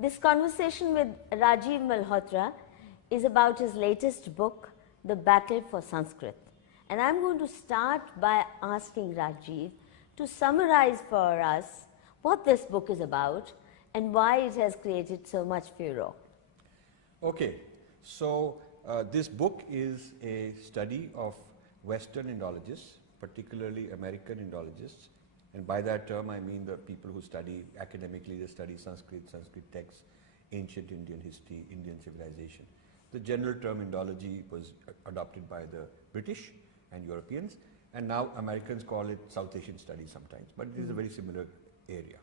This conversation with Rajiv Malhotra is about his latest book, The Battle for Sanskrit. And I'm going to start by asking Rajiv to summarize for us what this book is about and why it has created so much furor. Okay, so this book is a study of Western Indologists, particularly American Indologists, and by that term I mean the people who study academically, they study Sanskrit, Sanskrit texts, ancient Indian history, Indian civilization. The general term Indology was adopted by the British and Europeans, and now Americans call it South Asian studies sometimes, but it is a very similar area.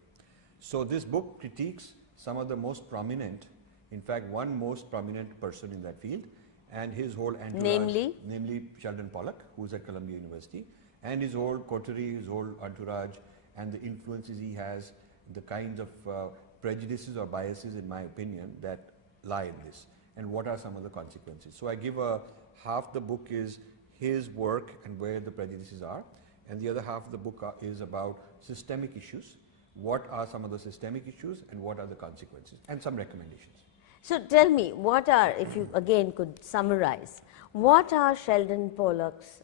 So this book critiques some of the most prominent, in fact one most prominent person in that field, and his whole entourage, namely Sheldon Pollock, who is at Columbia University, and his whole coterie, his whole entourage, and the influences he has, the kinds of prejudices or biases, in my opinion, that lie in this, and what are some of the consequences. So I give half the book is his work and where the prejudices are, and the other half of the book is about systemic issues. What are some of the systemic issues and what are the consequences, and some recommendations. So tell me, what are, if you again could summarize, what are Sheldon Pollock's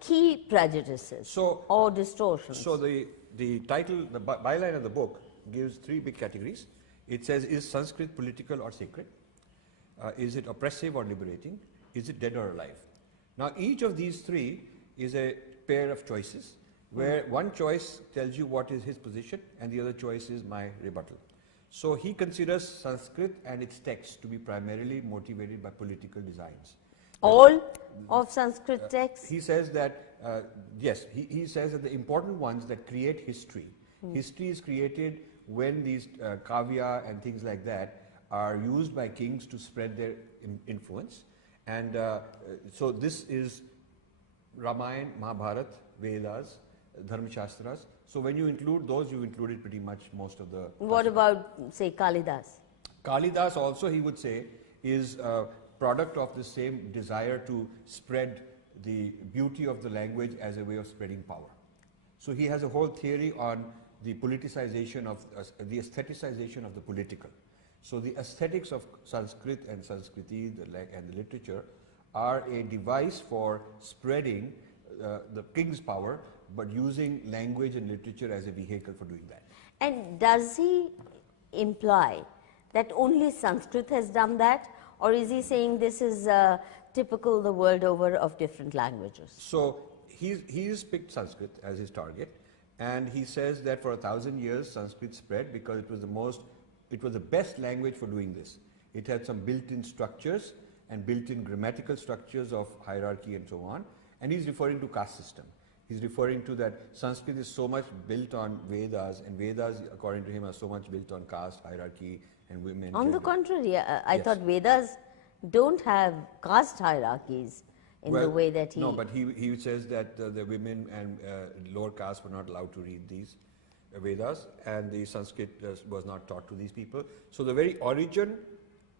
key prejudices or distortions? So the title, the byline of the book gives three big categories. It says, is Sanskrit political or sacred? Is it oppressive or liberating? Is it dead or alive? Now each of these three is a pair of choices, where one choice tells you what is his position and the other choice is my rebuttal. So he considers Sanskrit and its texts to be primarily motivated by political designs. All of Sanskrit texts? He says that, yes, he says that the important ones that create history, history is created when these kavya and things like that are used by kings to spread their influence. And so this is Ramayana, Mahabharata, Vedas, Dharma Shastras. So when you include those, you included pretty much most of the... What about, say, Kalidas? Kalidas also, he would say, is a product of the same desire to spread the beauty of the language as a way of spreading power. So he has a whole theory on the politicization of, the aestheticization of the political. So the aesthetics of Sanskrit and Sanskriti and the literature are a device for spreading the king's power, but using language and literature as a vehicle for doing that. And does he imply that only Sanskrit has done that, or is he saying this is typical the world over of different languages? So he's picked Sanskrit as his target, and he says that for 1,000 years Sanskrit spread because it was the best language for doing this. It had some built-in structures and built-in grammatical structures of hierarchy and so on, and he's referring to caste system. He's referring to that Sanskrit is so much built on Vedas, and Vedas, according to him, are so much built on caste, hierarchy, and women. On the contrary, I thought Vedas don't have caste hierarchies in the way that he... No, but he says that the women and lower caste were not allowed to read these Vedas, and the Sanskrit was not taught to these people. So the very origin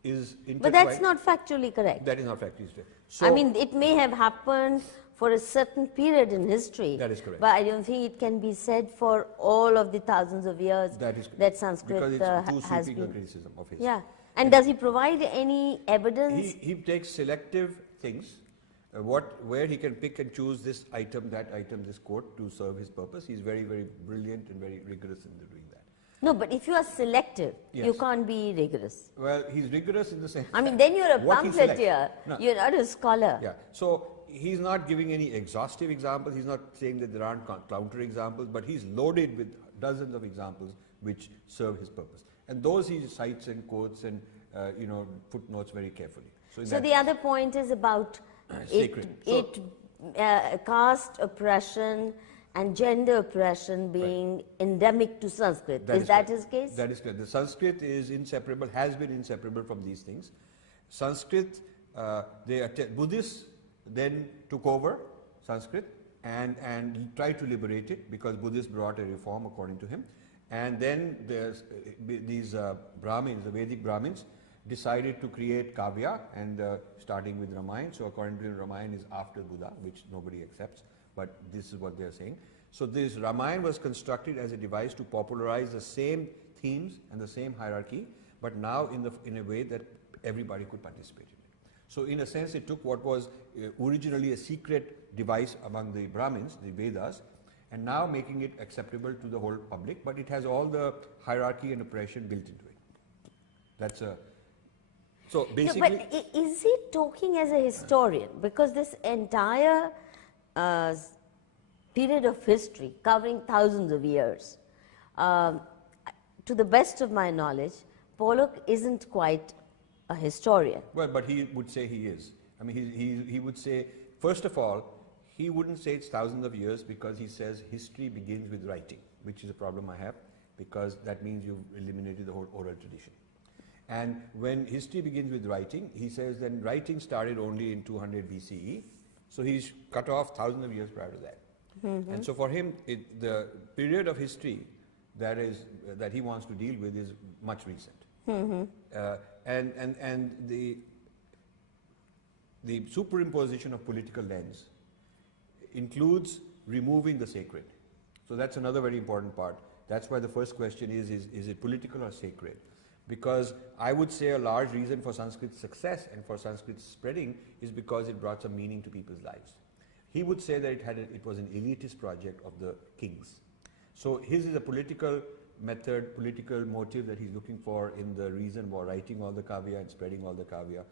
is intertwined. But that's not factually correct. That is not factually correct. So I mean, it may have happened for a certain period in history. That is correct. But I don't think it can be said for all of the thousands of years that Sanskrit has been. A criticism of his. Yeah. And does he provide any evidence? He takes selective things, where he can pick and choose this item, that item, this quote to serve his purpose. He's very, very brilliant and very rigorous in doing that. No, but if you are selective, you can't be rigorous. Well, he's rigorous in the sense. I mean, then you're a pamphleteer. No. You're not a scholar. Yeah. So he's not giving any exhaustive examples. He's not saying that there aren't counter examples, but he's loaded with dozens of examples which serve his purpose. And those he cites and quotes and footnotes very carefully. So the other point is about caste oppression and gender oppression being endemic to Sanskrit. Is that his case? That is correct. The Sanskrit is inseparable, has been inseparable from these things. Sanskrit, Buddhists then took over Sanskrit and tried to liberate it because Buddhists brought a reform according to him. And then there's these Brahmins, the Vedic Brahmins, decided to create Kavya, and starting with Ramayana. So according to him, Ramayana is after Buddha, which nobody accepts, but this is what they are saying. So this Ramayana was constructed as a device to popularize the same themes and the same hierarchy, but now in a way that everybody could participate in it. So in a sense, it took what was originally a secret device among the Brahmins, the Vedas, and now making it acceptable to the whole public, but it has all the hierarchy and oppression built into it. That's a... So basically... No, but is he talking as a historian? Because this entire period of history covering thousands of years, to the best of my knowledge, Pollock isn't quite a historian. Well, but he would say he is. I mean, he would say, first of all, he wouldn't say it's thousands of years because he says history begins with writing, which is a problem I have, because that means you've eliminated the whole oral tradition. And when history begins with writing, he says then writing started only in 200 BCE, so he's cut off thousands of years prior to that. And so for him, the period of history that he wants to deal with is much recent. And the superimposition of political lens includes removing the sacred. So that's another very important part. That's why the first question is it political or sacred? Because I would say a large reason for Sanskrit's success and for Sanskrit's spreading is because it brought some meaning to people's lives. He would say that it was an elitist project of the kings. So his is a political method, political motive that he's looking for in the reason for writing all the kavya and spreading all the kavya.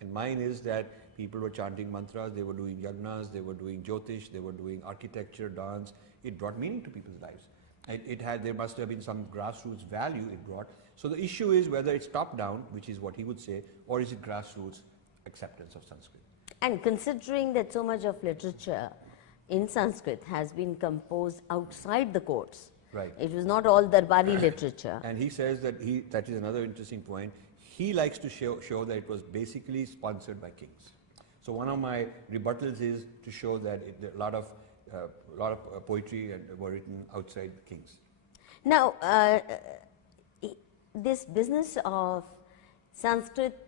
And mine is that people were chanting mantras, they were doing yagnas, they were doing jyotish, they were doing architecture, dance. It brought meaning to people's lives. There must have been some grassroots value it brought. So the issue is whether it's top-down, which is what he would say, or is it grassroots acceptance of Sanskrit. And considering that so much of literature in Sanskrit has been composed outside the courts, right. It was not all Darbari literature. And he says that that is another interesting point. He likes to show that it was basically sponsored by kings. So one of my rebuttals is to show that a lot of poetry were written outside the kings. Now, this business of Sanskrit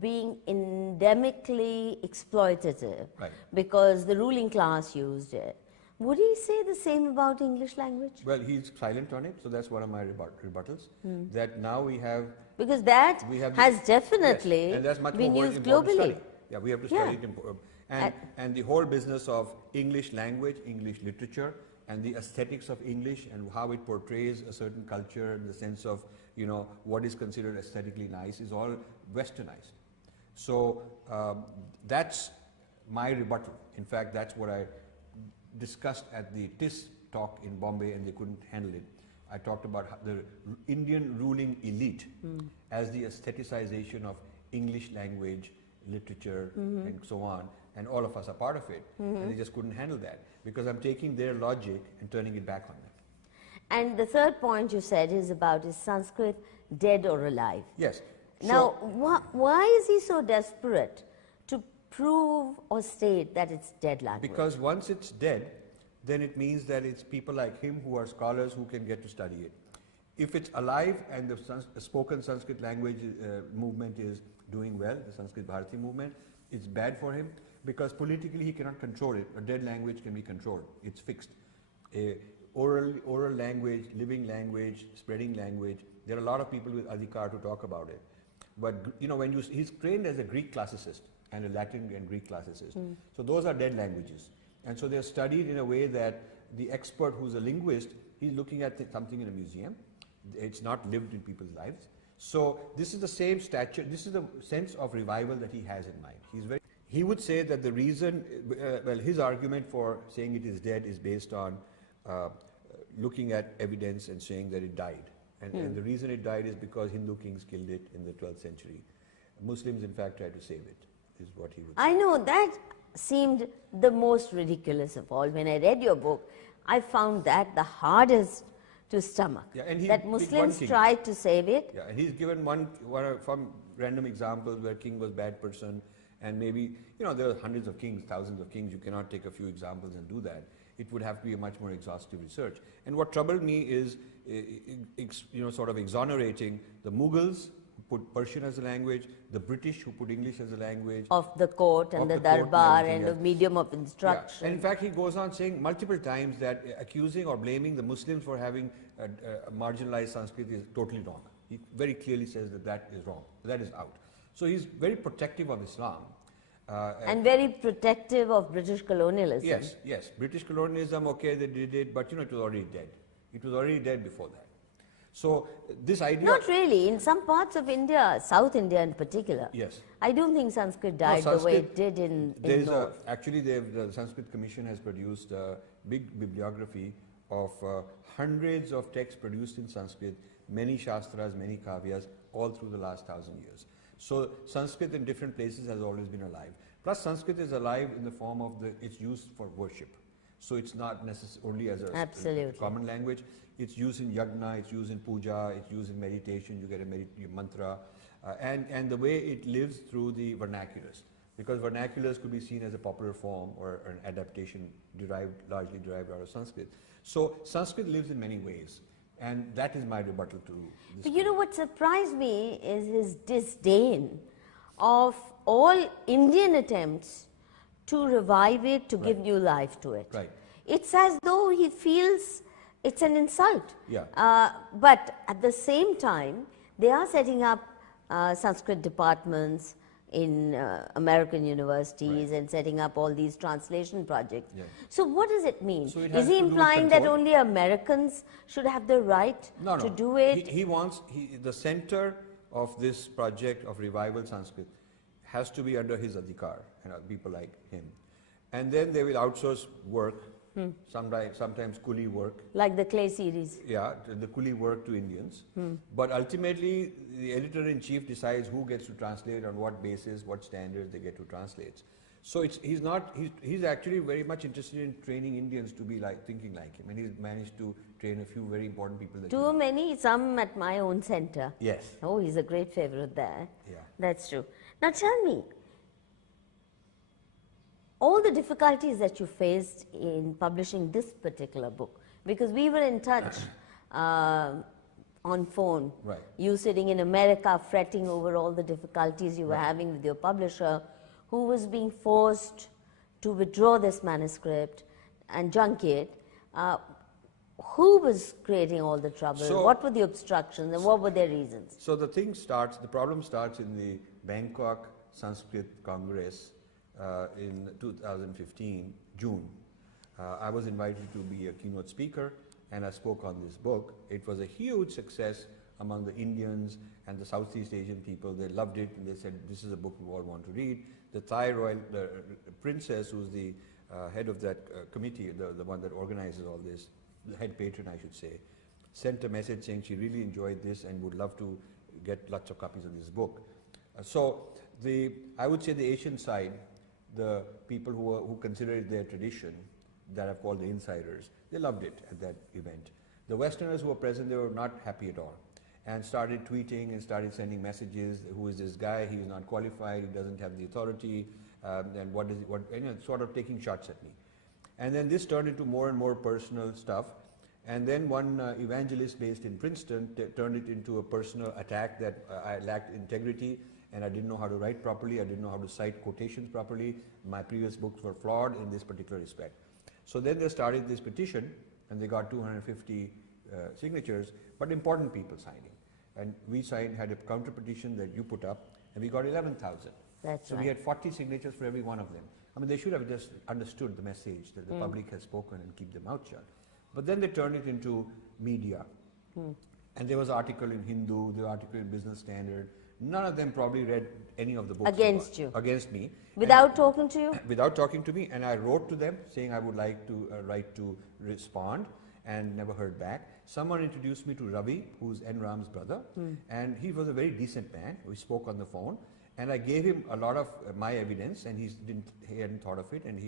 being endemically exploitative, right, because the ruling class used it, would he say the same about English language? Well, he's silent on it, so that's one of my rebuttals. That now we have... Because that has definitely yes, and that's much been more used important globally. Study. Yeah, we have to study it. And the whole business of English language, English literature, and the aesthetics of English and how it portrays a certain culture in the sense of, what is considered aesthetically nice is all westernized. So that's my rebuttal. In fact, that's what I discussed at the TIS talk in Bombay, and they couldn't handle it. I talked about the Indian ruling elite as the aestheticization of English language, literature, and so on, and all of us are part of it, and they just couldn't handle that, because I'm taking their logic and turning it back on them. And the third point you said is Sanskrit dead or alive? Yes. Now, why is he so desperate to prove or state that it's dead language? Because once it's dead, then it means that it's people like him who are scholars who can get to study it. If it's alive and the spoken Sanskrit language movement is doing well, the Sanskrit Bharati movement, it's bad for him because politically he cannot control it. A dead language can be controlled. It's fixed. Oral language, living language, spreading language, there are a lot of people with adhikar to talk about it. But he's trained as a Greek classicist and a Latin and Greek classicist. So those are dead languages. And so they're studied in a way that the expert who's a linguist, he's looking at something in a museum. It's not lived in people's lives. So this is the same stature, this is the sense of revival that he has in mind. He would say that the reason, his argument for saying it is dead is based on looking at evidence and saying that it died. And the reason it died is because Hindu kings killed it in the 12th century. Muslims, in fact, tried to save it, is what he would say. I know, that seemed the most ridiculous of all. When I read your book, I found that the hardest to stomach. Yeah, and that Muslims tried to save it. Yeah, and he's given some random examples where king was bad person, and maybe, there are hundreds of kings, thousands of kings, you cannot take a few examples and do that. It would have to be a much more exhaustive research. And what troubled me is, sort of exonerating the Mughals who put Persian as a language, the British who put English as a language. Of the court and the darbar and the medium of instruction. Yeah. And in fact, he goes on saying multiple times that accusing or blaming the Muslims for having marginalized Sanskrit is totally wrong. He very clearly says that that is wrong, that is out. So he's very protective of Islam. And very protective of British colonialism. Yes, yes. British colonialism, okay, they did it, but you know, it was already dead. It was already dead before that. So this idea... Not really. In some parts of India, South India in particular, yes. I don't think Sanskrit died the way it did in North. Actually, the Sanskrit Commission has produced a big bibliography of hundreds of texts produced in Sanskrit, many Shastras, many Kavyas, all through the last 1,000 years. So Sanskrit in different places has always been alive. Plus Sanskrit is alive in the form of it's used for worship. So it's not necessarily only as a common language. It's used in yagna, it's used in puja, it's used in meditation, you get a mantra. And the way it lives through the vernaculars. Because vernaculars could be seen as a popular form or an adaptation largely derived out of Sanskrit. So Sanskrit lives in many ways. And that is my rebuttal to this. But you know what surprised me is his disdain of all Indian attempts to revive it, to give new life to it. Right. It's as though he feels it's an insult. Yeah. But at the same time, they are setting up Sanskrit departments in American universities and setting up all these translation projects. Yeah. So what does it mean? So is he implying that only Americans should have the right to do it? He wants, the center of this project of revival Sanskrit has to be under his adhikar, people like him. And then they will outsource work, sometimes coolie work. Like the Clay series. Yeah, the coolie work to Indians. But ultimately, the editor-in-chief decides who gets to translate, on what basis, what standards they get to translate. So he's actually very much interested in training Indians to be thinking like him. And he's managed to train a few very important people. Too many, some at my own center. Yes. Oh, he's a great favorite there. Yeah. That's true. Now tell me, all the difficulties that you faced in publishing this particular book, because we were in touch on phone, right. You sitting in America fretting over all the difficulties you were having with your publisher, who was being forced to withdraw this manuscript and junk it. Who was creating all the trouble? So, what were the obstructions and what were their reasons? So the problem starts in the Bangkok Sanskrit Congress in 2015, June. I was invited to be a keynote speaker and I spoke on this book. It was a huge success among the Indians and the Southeast Asian people. They loved it and they said, this is a book we all want to read. The Thai royal princess, who's the head of that committee, the one that organizes all this, the head patron I should say, sent a message saying she really enjoyed this and would love to get lots of copies of this book. So I would say the Asian side, the people who consider it their tradition, that I've called the insiders, they loved it at that event. The Westerners who were present, they were not happy at all and started tweeting and started sending messages. Who is this guy? He is not qualified. He doesn't have the authority. And sort of taking shots at me. And then this turned into more and more personal stuff. And then one evangelist based in Princeton turned it into a personal attack that I lacked integrity and I didn't know how to write properly. I didn't know how to cite quotations properly. My previous books were flawed in this particular respect. So then they started this petition and they got 250 signatures, but important people signing. And we had a counter petition that you put up and we got 11,000. That's so right. We had 40 signatures for every one of them. I mean, they should have just understood the message that the public has spoken and keep their mouth shut. But then they turned it into media. And there was an article in Hindu, there was an article in Business Standard. None of them probably read any of the books. Against you. Against me. Without talking to you? Without talking to me. And I wrote to them saying I would like to write to respond and never heard back. Someone introduced me to Ravi, who's N. Ram's brother. And he was a very decent man. We spoke on the phone. And I gave him a lot of my evidence and he hadn't thought of it and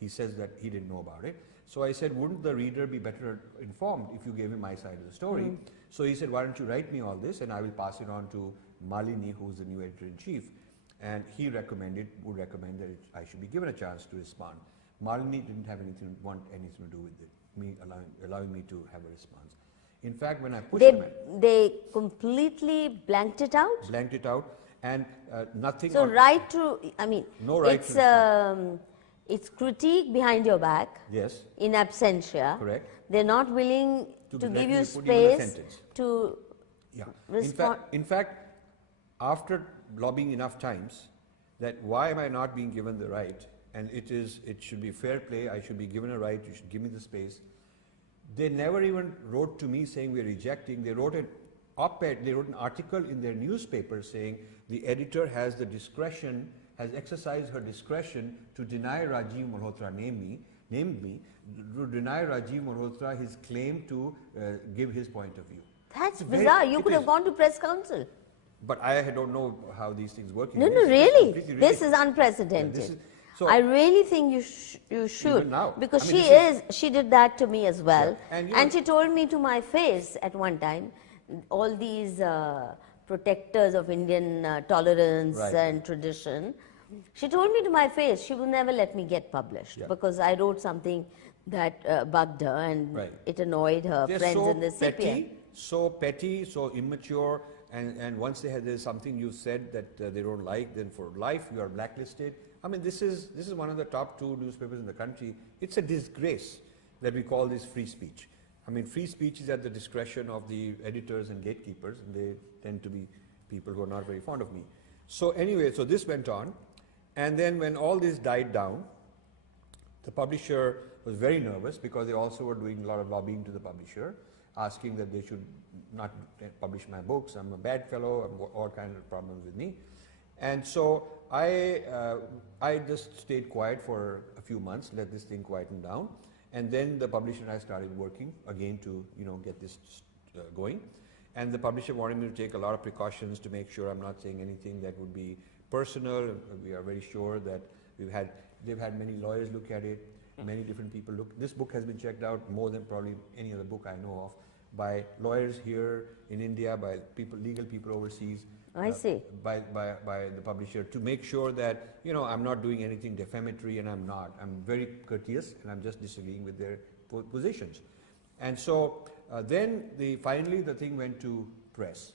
he says that he didn't know about it. So I said, wouldn't the reader be better informed if you gave him my side of the story? So he said, why don't you write me all this and I will pass it on to Malini, who's the new editor-in-chief. And he would recommend that I should be given a chance to respond. Malini didn't want anything to do with it, allowing me to have a response. In fact, when I pushed they completely blanked it out? Blanked it out. And nothing. So right to, I mean, no right it's critique behind your back. Yes. In absentia. Correct. They're not willing to give you space to Yeah. respond? In fact, after lobbying enough times, that why am I not being given the right? And it should be fair play. I should be given a right. You should give me the space. They never even wrote to me saying we're rejecting. They wrote an op-ed. They wrote an article in their newspaper saying the editor has the discretion, has exercised her discretion to deny Rajiv Malhotra, named me, to deny Rajiv Malhotra his claim to give his point of view. That's bizarre. You could have gone to press council. But I don't know how these things work. No, no, really. This is unprecedented. Yeah, so I really think you should. Even now. Because I mean, she did that to me as well. Yeah. And she told me to my face at one time, all these protectors of Indian tolerance and tradition, she told me to my face she will never let me get published because I wrote something that bugged her and it annoyed her They're friends so in the CPM. So petty, so immature, and once there's something you said that they don't like, then for life you are blacklisted. I mean, this is one of the top 2 newspapers in the country. It's a disgrace that we call this free speech. I mean, free speech is at the discretion of the editors and gatekeepers, and they tend to be people who are not very fond of me. So anyway, so this went on, and then when all this died down, the publisher was very nervous because they also were doing a lot of lobbying to the publisher, asking that they should not publish my books. I'm a bad fellow, all kinds of problems with me. And so I just stayed quiet for a few months, let this thing quieten down, and then the publisher and I started working again to get this going. And the publisher wanted me to take a lot of precautions to make sure I'm not saying anything that would be personal. We are very sure that they've had many lawyers look at it, many different people look. This book has been checked out more than probably any other book I know of by lawyers here in India, by legal people overseas. I see. By the publisher to make sure that I'm not doing anything defamatory, and I'm not. I'm very courteous, and I'm just disagreeing with their positions. And so then finally the thing went to press.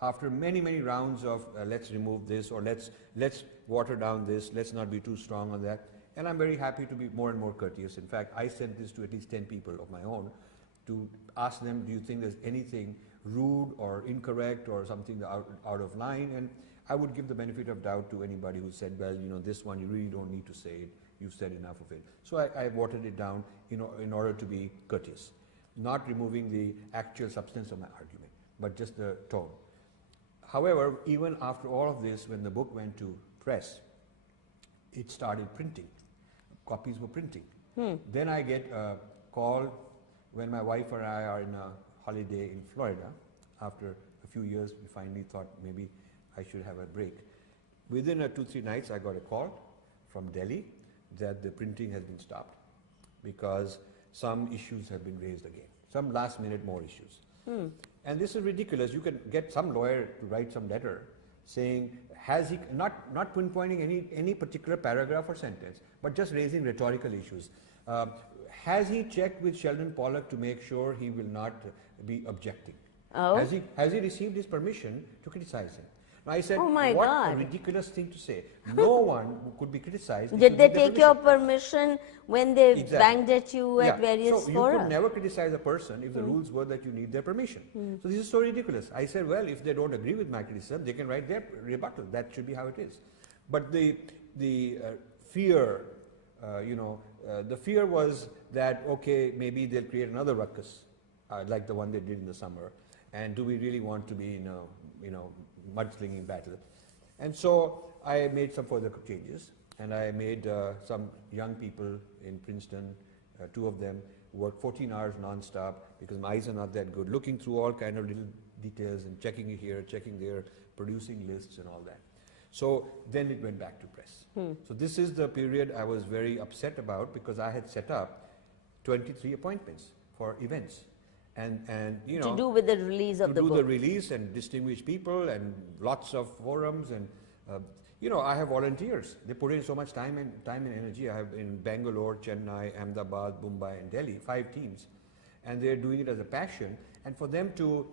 After many rounds of let's remove this, or let's water down this, let's not be too strong on that. And I'm very happy to be more and more courteous. In fact, I sent this to at least 10 people of my own to ask them, do you think there's anything rude or incorrect or something out of line? And I would give the benefit of doubt to anybody who said, well, this one you really don't need to say it, you've said enough of it. So I watered it down in order to be courteous, not removing the actual substance of my argument, but just the tone. However, even after all of this, when the book went to press, it started printing. Copies were printing. Then I get a call when my wife and I are in a holiday in Florida. After a few years, we finally thought maybe I should have a break. Within 2-3 nights, I got a call from Delhi that the printing has been stopped because some issues have been raised again, some last minute more issues. And this is ridiculous. You can get some lawyer to write some letter saying, has he, not pinpointing any particular paragraph or sentence, but just raising rhetorical issues. Has he checked with Sheldon Pollock to make sure he will not be objecting? Oh. Has he received his permission to criticize him? Now I said, Oh my what God. a ridiculous thing to say. No one could be criticized. Did they take your permission when they Exactly. banged at you at Yeah. various So fora? you could never criticize a person if the rules were that you need their permission. So this is so ridiculous. I said, well, if they don't agree with my criticism, they can write their rebuttal. That should be how it is. But the fear, the fear was that, okay, maybe they'll create another ruckus like the one they did in the summer. And do we really want to be in a mudslinging battle? And so I made some further changes, and I made some young people in Princeton, 2 of them, work 14 hours non-stop because my eyes are not that good, looking through all kind of little details and checking it here, checking there, producing lists and all that. So then it went back to press. So this is the period I was very upset about because I had set up 23 appointments for events. And to do with the release of the book. book. To do the release and distinguish people and lots of forums and I have volunteers. They put in so much time and energy. I have in Bangalore, Chennai, Ahmedabad, Mumbai and Delhi, 5 teams. And they're doing it as a passion. And for them to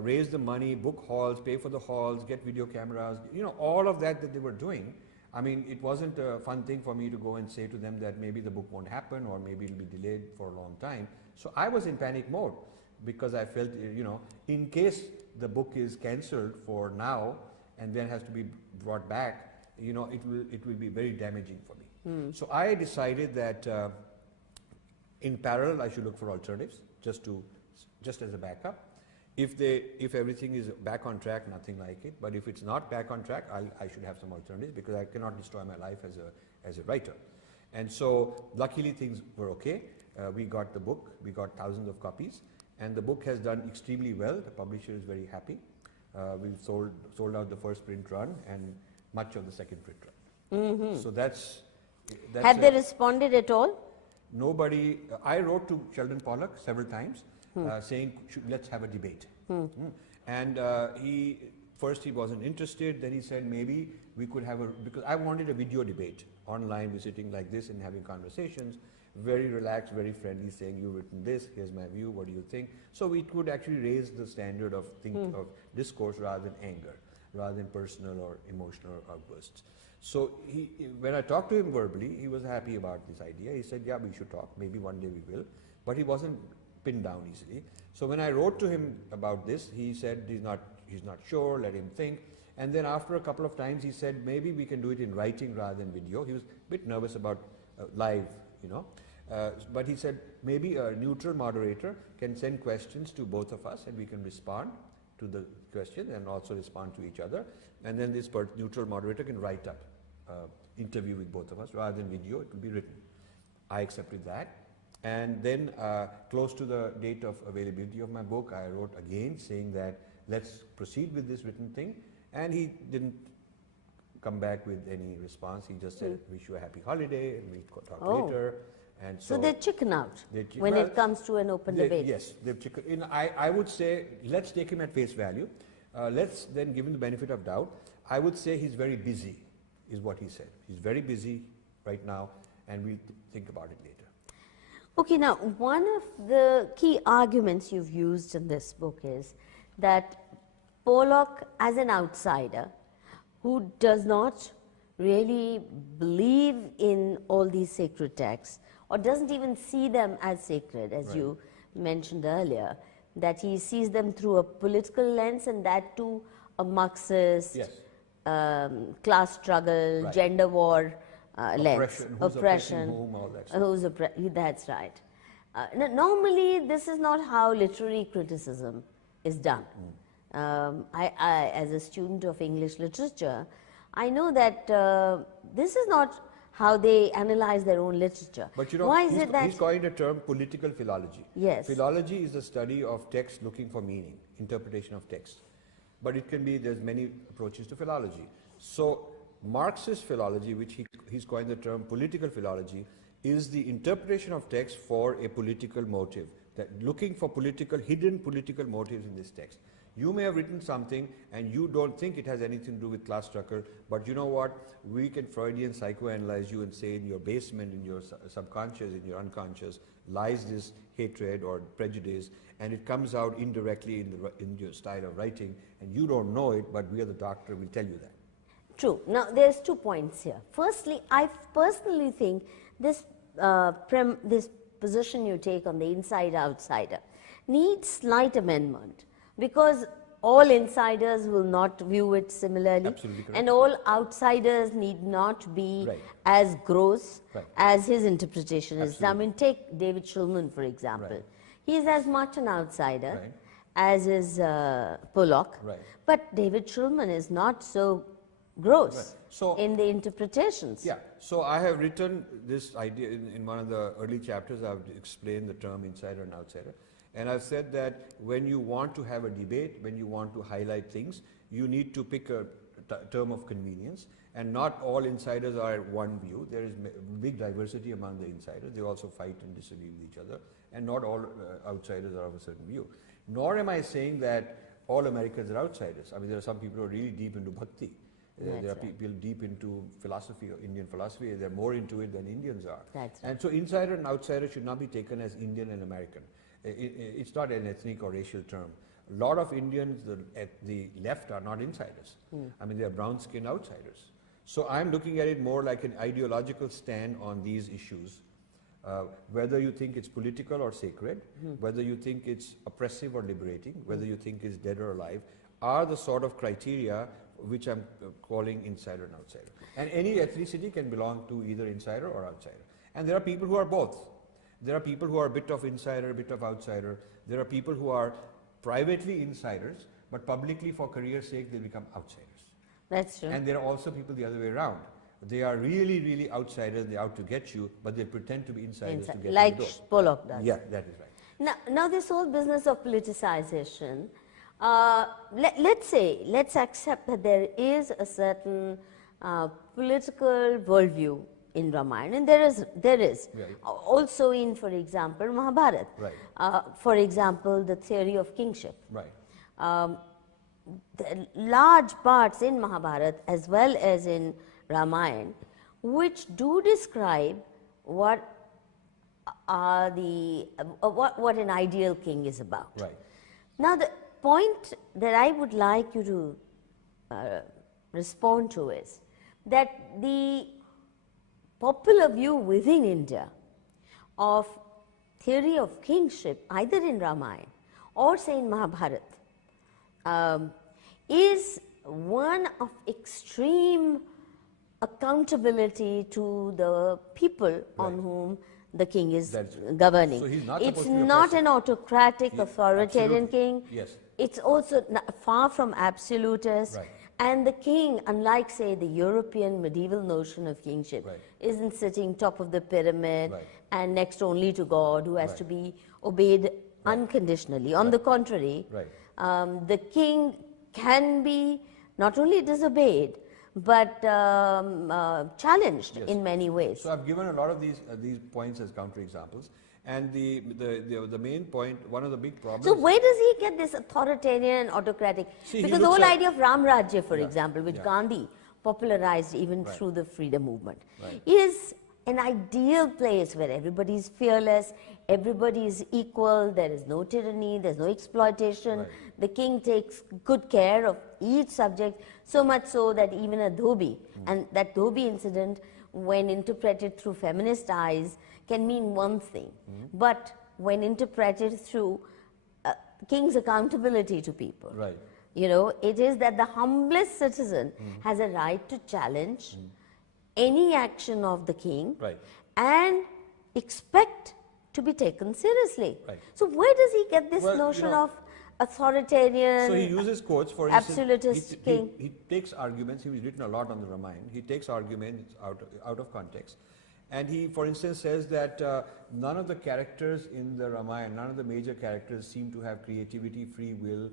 raise the money, book halls, pay for the halls, get video cameras, all of that they were doing. I mean, it wasn't a fun thing for me to go and say to them that maybe the book won't happen or maybe it'll be delayed for a long time. So I was in panic mode because I felt, in case the book is cancelled for now and then has to be brought back, you know, it will be very damaging for me. So I decided that in parallel I should look for alternatives, just as a backup. If everything is back on track, nothing like it. But if it's not back on track, I should have some alternatives, because I cannot destroy my life as a writer. And so luckily things were okay. We got the book, we got thousands of copies, and the book has done extremely well. The publisher is very happy. We've sold out the first print run and much of the second print run. So that's Have they responded at all? Nobody. I wrote to Sheldon Pollock several times saying, let's have a debate. And he wasn't interested. Then he said, maybe we could have because I wanted a video debate online. We're sitting like this and having conversations, very relaxed, very friendly, saying, you've written this, here's my view, what do you think? So it could actually raise the standard of of discourse rather than anger, rather than personal or emotional outbursts. So when I talked to him verbally, he was happy about this idea. He said, yeah, we should talk, maybe one day we will. But he wasn't pinned down easily. So when I wrote to him about this, he said he's not sure, let him think. And then after a couple of times, he said, maybe we can do it in writing rather than video. He was a bit nervous about live, you know. But he said, maybe a neutral moderator can send questions to both of us and we can respond to the question and also respond to each other. And then this neutral moderator can write up interview with both of us. Rather than video, it will be written. I accepted that. And then close to the date of availability of my book, I wrote again saying that let's proceed with this written thing. And he didn't come back with any response. He just said, wish you a happy holiday, and we'll talk later. And so they chicken out when it comes to an open debate. Yes, they've chicken. I would say, let's take him at face value. Let's then give him the benefit of doubt. I would say he's very busy, is what he said. He's very busy right now, and we'll think about it later. Okay, now one of the key arguments you've used in this book is that Pollock, as an outsider who does not really believe in all these sacred texts, or doesn't even see them as sacred, as you mentioned earlier, that he sees them through a political lens, and that too a Marxist, class struggle, gender war lens. Oppression, whom, all that stuff. That's right. Normally, this is not how literary criticism is done. I, as a student of English literature, I know that this is not how they analyze their own literature. But you know, why is it that he's coined a term, political philology. Yes. Philology is the study of text looking for meaning, interpretation of text. But it can be, there's many approaches to philology. So Marxist philology, which he's coined the term political philology, is the interpretation of text for a political motive, that looking for hidden political motives in this text. You may have written something and you don't think it has anything to do with class struggle, but you know what? We can Freudian psychoanalyze you and say in your basement, in your subconscious, in your unconscious, lies this hatred or prejudice, and it comes out indirectly in your style of writing, and you don't know it, but we are the doctor, will tell you that. True. Now, there's 2 points here. Firstly, I personally think this position you take on the insider-outsider needs slight amendment, because all insiders will not view it similarly. Absolutely correct. And all outsiders need not be as gross as his interpretation is. I mean, take David Shulman, for example. He is as much an outsider as is Pollock, but David Shulman is not so gross in the interpretations. Yeah, so I have written this idea in one of the early chapters. I've explained the term insider and outsider, and I've said that when you want to have a debate, when you want to highlight things, you need to pick a term of convenience, and not all insiders are one view. There is big diversity among the insiders. They also fight and disagree with each other, and not all outsiders are of a certain view. Nor am I saying that all Americans are outsiders. I mean, there are some people who are really deep into bhakti. There are people deep into philosophy, or Indian philosophy. They're more into it than Indians are. And so insider and outsider should not be taken as Indian and American. It's not an ethnic or racial term. A lot of Indians at the left are not insiders. I mean, they're brown-skinned outsiders. So I'm looking at it more like an ideological stand on these issues whether you think it's political or sacred, whether you think it's oppressive or liberating, whether you think it's dead or alive, are the sort of criteria which I'm calling insider and outsider. And any ethnicity can belong to either insider or outsider. And there are people who are both. There are people who are a bit of insider, a bit of outsider. There are people who are privately insiders, but publicly for career's sake they become outsiders. That's true. And there are also people the other way around. They are really, really outsiders, they're out to get you, but they pretend to be insiders to get like you. Like Pollock does. Yeah, that is right. Now this whole business of politicization, let's accept that there is a certain political worldview in Ramayana, and there is Right. also in, for example, Mahabharata. Right. For example, the theory of kingship. Right. The large parts in Mahabharata as well as in Ramayana, which do describe what are the what an ideal king is about. Right. Now, the point that I would like you to respond to is that the popular view within India of theory of kingship, either in Ramayana or say in Mahabharata, is one of extreme accountability to the people on whom the king is governing. So he's not it's supposed to be not oppressive. an autocratic, authoritarian Absolutely. king. Yes. It's also far from absolutist. Right. And the king, unlike, say, the European medieval notion of kingship, Right. isn't sitting top of the pyramid Right. and next only to God, who has Right. to be obeyed unconditionally. On the contrary, Right. the king can be not only disobeyed, but challenged Yes. in many ways. So I've given a lot of these points as counterexamples, and the main point, one of the big problems. So where does he get this authoritarian, autocratic? See, he because the looks whole at- idea of Ram Rajya, for Yeah, example, which yeah. Gandhi popularized even Right. through the freedom movement, Right. is an ideal place where everybody is fearless, everybody is equal, there is no tyranny, there's no exploitation. Right. The king takes good care of each subject, so much so that even a dhobi, and that dhobi incident, when interpreted through feminist eyes, can mean one thing, but when interpreted through king's accountability to people, Right. you know, it is that the humblest citizen has a right to challenge any action of the king Right. and expect to be taken seriously. Right. So where does he get this Well, notion you know, of authoritarian? So he uses quotes, for instance, absolutist king. he takes arguments, he's written a lot on the Ramayana, he takes arguments out of context. And he, for instance, says that none of the characters in the Ramayana, none of the major characters seem to have creativity, free will.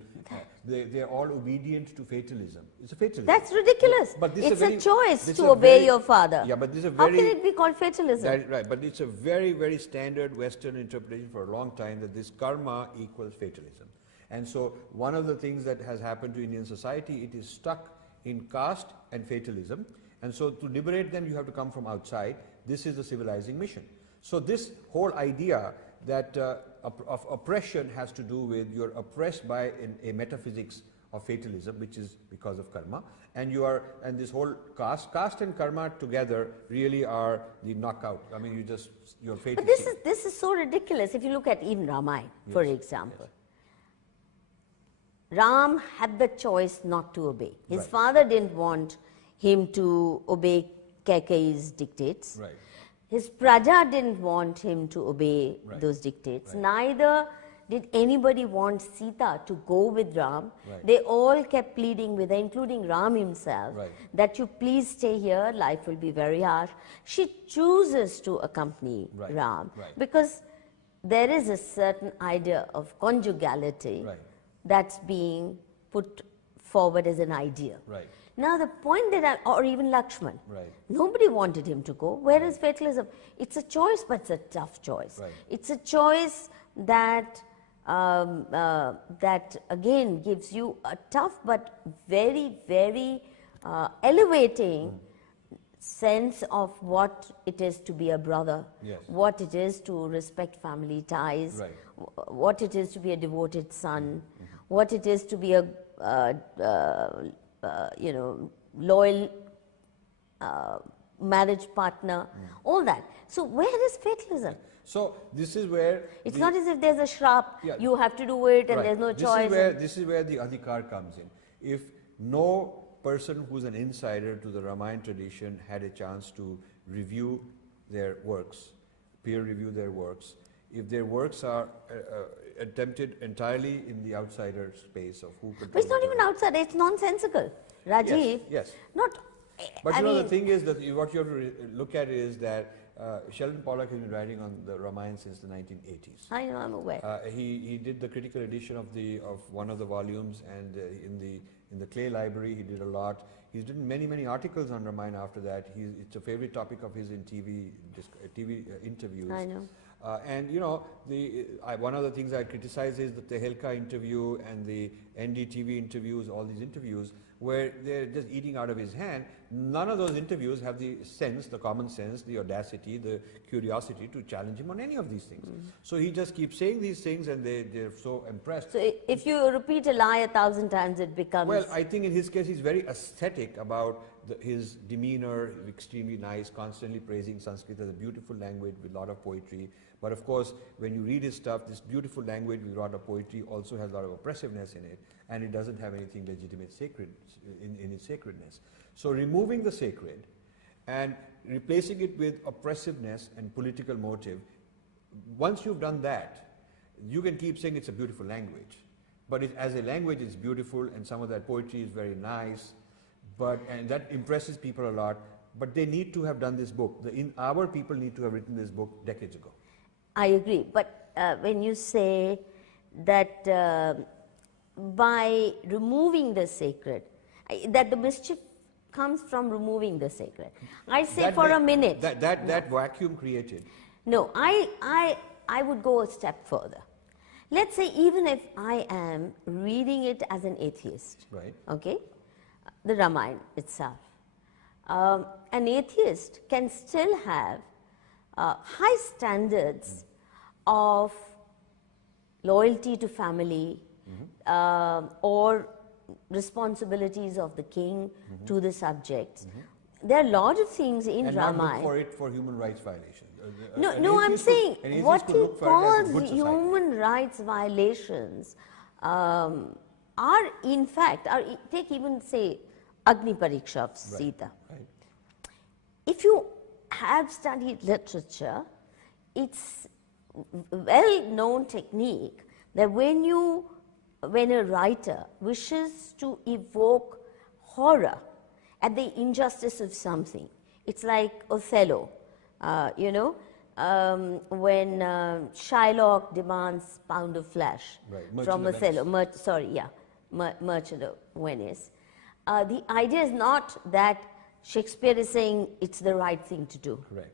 They're all obedient to fatalism. It's a fatalism. That's ridiculous. But this is It's very- a choice this to is a obey very- your father. Yeah, but this is a How very... can it be called fatalism? Right, but it's a very, very standard Western interpretation for a long time that this karma equals fatalism. And so one of the things that has happened to Indian society, it is stuck in caste and fatalism. And so to liberate them, you have to come from outside. This is a civilizing mission. So this whole idea that of oppression has to do with you're oppressed by a metaphysics of fatalism, which is because of karma, and and this whole caste and karma together really are the knockout. I mean, you're fated. But this is so ridiculous. If you look at even Ramayana, for Yes, example, Ram had the choice not to obey. His Right. father didn't want him to obey Kaikeyi's dictates. Right. His praja didn't want him to obey Right. those dictates. Right. Neither did anybody want Sita to go with Ram. Right. They all kept pleading with her, including Ram himself, Right. that you please stay here, life will be very harsh. She chooses to accompany Right. Ram Right. because there is a certain idea of conjugality Right. that's being put forward as an ideal. Right. Now the point that or even Lakshman, Right. nobody wanted him to go. Where is fatalism? It's a choice, but it's a tough choice. Right. It's a choice that that again gives you a tough but very, very elevating sense of what it is to be a brother, Yes. what it is to respect family ties, Right. what it is to be a devoted son, what it is to be a loyal marriage partner, all that. So where is fatalism? So this is where it's not as if there's a shrap, you have to do it and there's no choice. This is where the adhikar comes in. If no person who's an insider to the Ramayana tradition had a chance to review their works, peer review their works, if their works are attempted entirely in the outsider space of who could. But it's not even outside, it's nonsensical. Rajiv, yes. Not. But you know, the thing is that what you have to look at is that Sheldon Pollock has been writing on the Ramayana since the 1980s. I know, I'm aware. He did the critical edition of one of the volumes, and in the Clay Library he did a lot. He's written many articles on Ramayana after that. It's a favorite topic of his in TV interviews. I know. And you know, one of the things I criticize is that the Helka interview and the NDTV interviews, all these interviews, where they're just eating out of his hand. None of those interviews have the sense, the common sense, the audacity, the curiosity to challenge him on any of these things. So he just keeps saying these things, and they're so impressed. So if you repeat a lie 1,000 times, it becomes... Well, I think in his case, he's very aesthetic about his demeanor, extremely nice, constantly praising Sanskrit as a beautiful language with a lot of poetry. But of course, when you read his stuff, this beautiful language with a lot of poetry also has a lot of oppressiveness in it, and it doesn't have anything legitimate sacred in its sacredness. So removing the sacred and replacing it with oppressiveness and political motive, once you've done that, you can keep saying it's a beautiful language. But as a language, it's beautiful, and some of that poetry is very nice, and that impresses people a lot. But they need to have done this book. Our people need to have written this book decades ago. I agree, but when you say that by removing the sacred, that the mischief comes from removing the sacred. I say for a minute. That vacuum created. No, I would go a step further. Let's say even if I am reading it as an atheist, right? Okay, the Ramayana itself, an atheist can still have high standards of loyalty to family, or responsibilities of the king to the subjects. There are a lot of things in Ramayana. Not look for it for human rights violations. No, I'm saying what he calls human rights violations are in fact, take even say Agni Pariksha of Sita. Right. If you have studied literature, it's well-known technique that when a writer wishes to evoke horror at the injustice of something, it's like Othello, when Shylock demands pound of flesh from Othello, Merchant of Venice. The idea is not that Shakespeare is saying it's the right thing to do. Correct.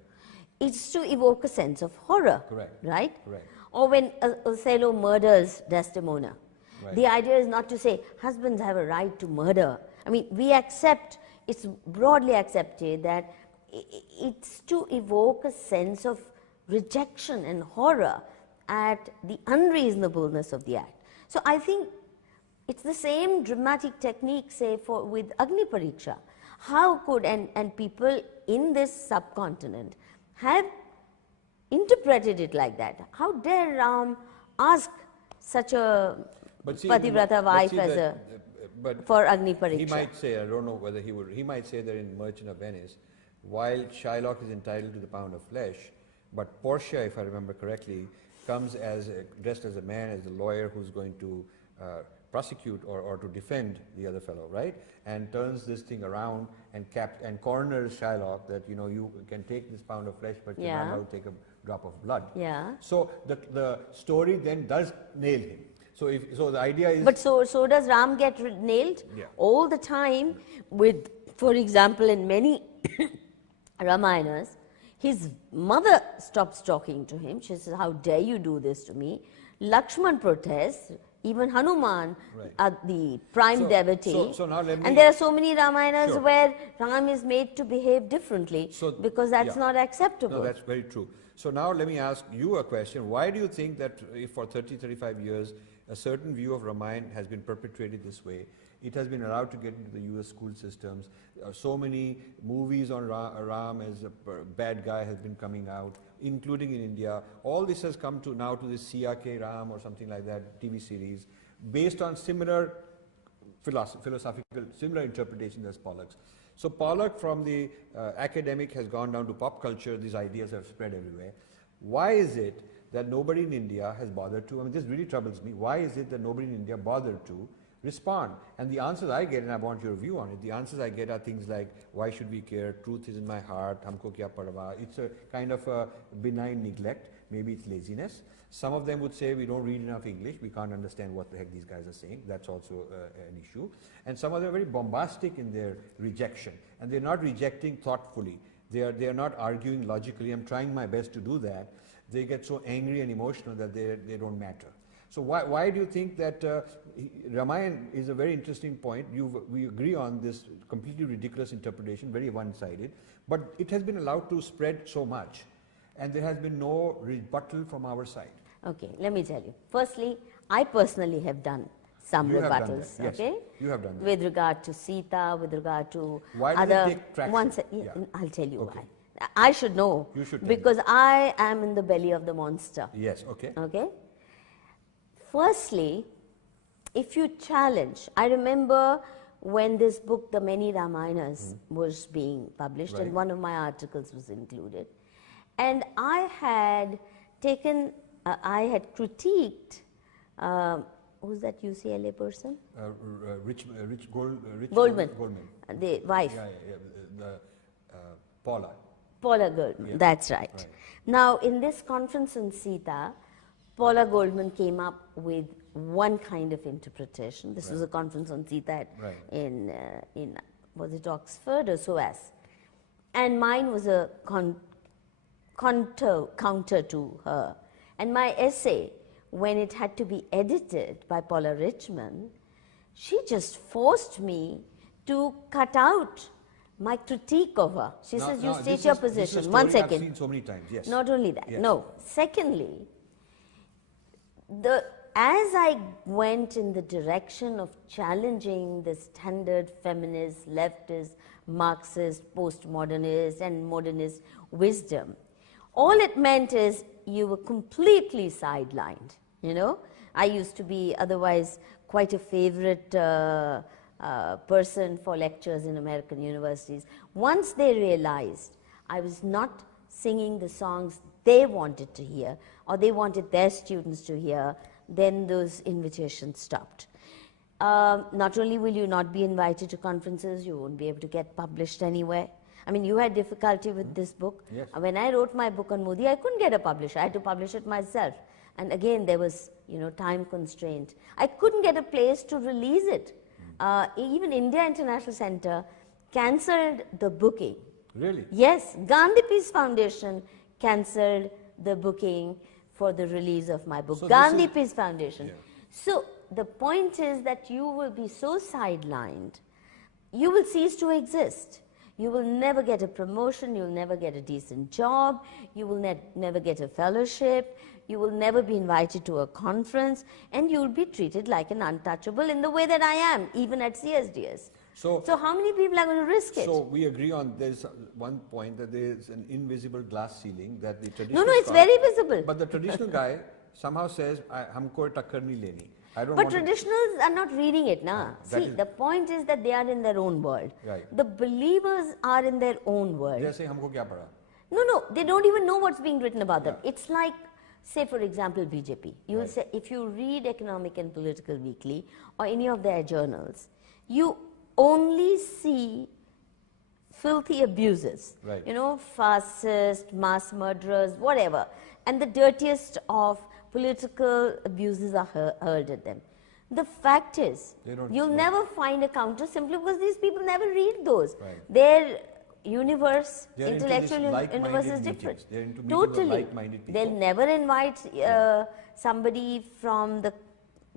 It's to evoke a sense of horror. Correct. Right? Correct. Or when Othello murders Desdemona. Right. The idea is not to say husbands have a right to murder. I mean, it's broadly accepted that it's to evoke a sense of rejection and horror at the unreasonableness of the act. So I think it's the same dramatic technique, say, with Agni Pariksha. How could, and people in this subcontinent have interpreted it like that? How dare Ram ask such a Pativrata wife for Agni Pariksha? He might say, I don't know whether he might say that in Merchant of Venice, while Shylock is entitled to the pound of flesh, but Portia, if I remember correctly, comes dressed as a man, as a lawyer who's going to prosecute or to defend the other fellow, right? And turns this thing around and corners Shylock that, you can take this pound of flesh, but you're not allowed to take a drop of blood. Yeah. So the story then does nail him. So the idea is... But so does Ram get nailed? Yeah. All the time with, for example, in many Ramayanas, his mother stops talking to him. She says, how dare you do this to me? Lakshman protests. Even Hanuman, the prime devotee. So now let me... And there are so many Ramayanas where Ram is made to behave differently because that's not acceptable. No, that's very true. So now let me ask you a question. Why do you think that if for 30, 35 years a certain view of Ramayana has been perpetuated this way. It has been allowed to get into the US school systems. So many movies on Ram as a bad guy has been coming out, including in India. All this has come to now to this CRK Ram or something like that TV series, based on similar philosophical, similar interpretations as Pollock's. So Pollock from the academic has gone down to pop culture. These ideas have spread everywhere. Why is it that nobody in India has bothered to, I mean, this really troubles me, why is it that nobody in India bothered to respond? And the answers I get, and I want your view on it, the answers I get are things like, why should we care, truth is in my heart, humko kya parwa. It's a kind of a benign neglect, maybe it's laziness. Some of them would say we don't read enough English, we can't understand what the heck these guys are saying, that's also an issue. And some of them are very bombastic in their rejection, and they're not rejecting thoughtfully, they are not arguing logically. I'm trying my best to do that. They get so angry and emotional that they don't matter. So why do you think that Ramayana is a very interesting point? We agree on this completely ridiculous interpretation, very one-sided, but it has been allowed to spread so much, and there has been no rebuttal from our side. Okay, let me tell you. Firstly, I personally have done some You have done rebuttals, that, yes. okay? You have done that. With regard to Sita, with regard to Why did it take traction? Yeah. I'll tell you Okay. why. I should know. You should tell because I am in the belly of the monster. Yes, okay. Okay? Firstly, if you challenge, I remember when this book, The Many Ramayanas, was being published, Right. and one of my articles was included. And I had taken, I had critiqued, who's that UCLA person? Rich Goldman, Goldman. the wife. Paula. Paula Goldman, Yeah. that's right. Right. Now, in this conference on Sita, Paula Goldman came up with one kind of interpretation. This was a conference on Sita at, Right. in was it Oxford or SOAS? And mine was a counter to her. And my essay, when it had to be edited by Paula Richmond, she just forced me to cut out my critique of her. She says, you state your position. This is a One story second. I've seen so many times, yes. Not only that, Yes. no. Secondly, as I went in the direction of challenging the standard feminist, leftist, Marxist, postmodernist and modernist wisdom, all it meant is you were completely sidelined, you know. I used to be otherwise quite a favorite person for lectures in American universities. Once they realized I was not singing the songs they wanted to hear or they wanted their students to hear, then those invitations stopped. Not only will you not be invited to conferences, you won't be able to get published anywhere. I mean, you had difficulty with this book. Yes. When I wrote my book on Modi, I couldn't get a publisher. I had to publish it myself. And again, there was, you know, time constraint. I couldn't get a place to release it. Even India International Center cancelled the booking. Really? Yes, Gandhi Peace Foundation cancelled the booking for the release of my book. So Gandhi Peace Foundation. Yeah. So the point is that you will be so sidelined, you will cease to exist. You will never get a promotion, you'll never get a decent job, you will never get a fellowship, you will never be invited to a conference, and you will be treated like an untouchable in the way that I am, even at CSDS. So how many people are going to risk it? So we agree on, there's one point that there is an invisible glass ceiling that the traditional No, it's scholar- very visible. But the traditional guy somehow says, humko takkar nahi leni. I don't But want to- traditionals are not reading it now. that See, is- the point is that they are in their own world. Right. The believers are in their own world. They're saying, humko kya pada? No, they don't even know what's being written about them. Yeah. It's like, say for example, BJP. You will say, if you read Economic and Political Weekly or any of their journals, you only see filthy abuses. Right. You know, fascist, mass murderers, whatever. And the dirtiest of political abuses are hurled at them. The fact is, They don't you'll know. never find a counter simply because these people never read those. Right. Their universe, They're into intellectual this like-minded universe is meetings. different. They're into meetings of Totally. like-minded people. They'll never invite somebody from the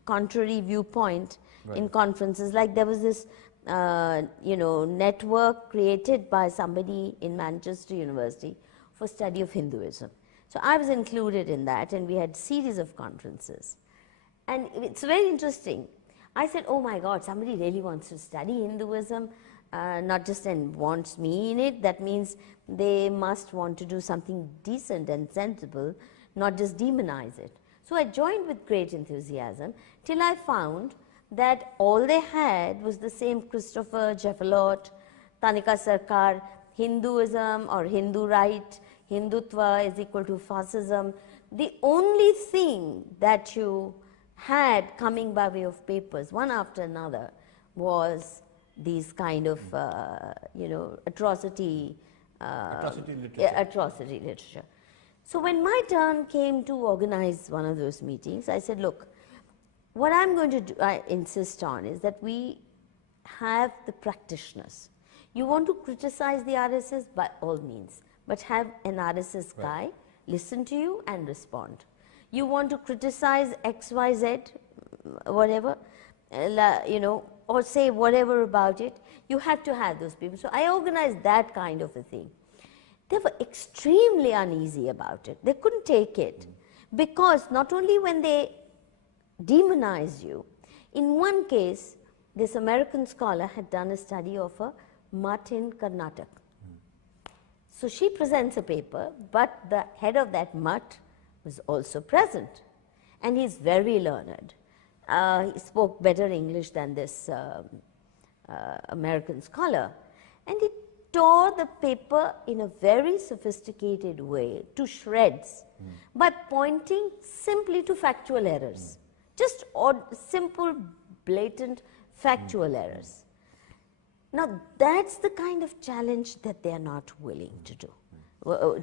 contrary viewpoint in Right. conferences. Like there was this, network created by somebody in Manchester University for study of Hinduism. So I was included in that, and we had series of conferences. And it's very interesting. I said, oh my God, somebody really wants to study Hinduism, not just and wants me in it. That means they must want to do something decent and sensible, not just demonize it. So I joined with great enthusiasm till I found that all they had was the same Christopher Jeffalot, Tanika Sarkar, Hinduism or Hindu right, Hindutva is equal to fascism. The only thing that you had coming by way of papers, one after another, was these kind of, atrocity literature. So when my turn came to organize one of those meetings, I said, look, what I'm going to do, I insist on is that we have the practitioners. You want to criticize the RSS, by all means, but have an RSS guy listen to you and respond. You want to criticize XYZ, whatever, or say whatever about it, you have to have those people. So I organized that kind of a thing. They were extremely uneasy about it. They couldn't take it because not only when they demonized you, in one case, this American scholar had done a study of a mutt in Karnataka. So she presents a paper, but the head of that mutt was also present, and he's very learned. He spoke better English than this American scholar, and he tore the paper in a very sophisticated way to shreds, but pointing simply to factual errors, just simple, blatant factual errors. Now, that's the kind of challenge that they are not willing to do.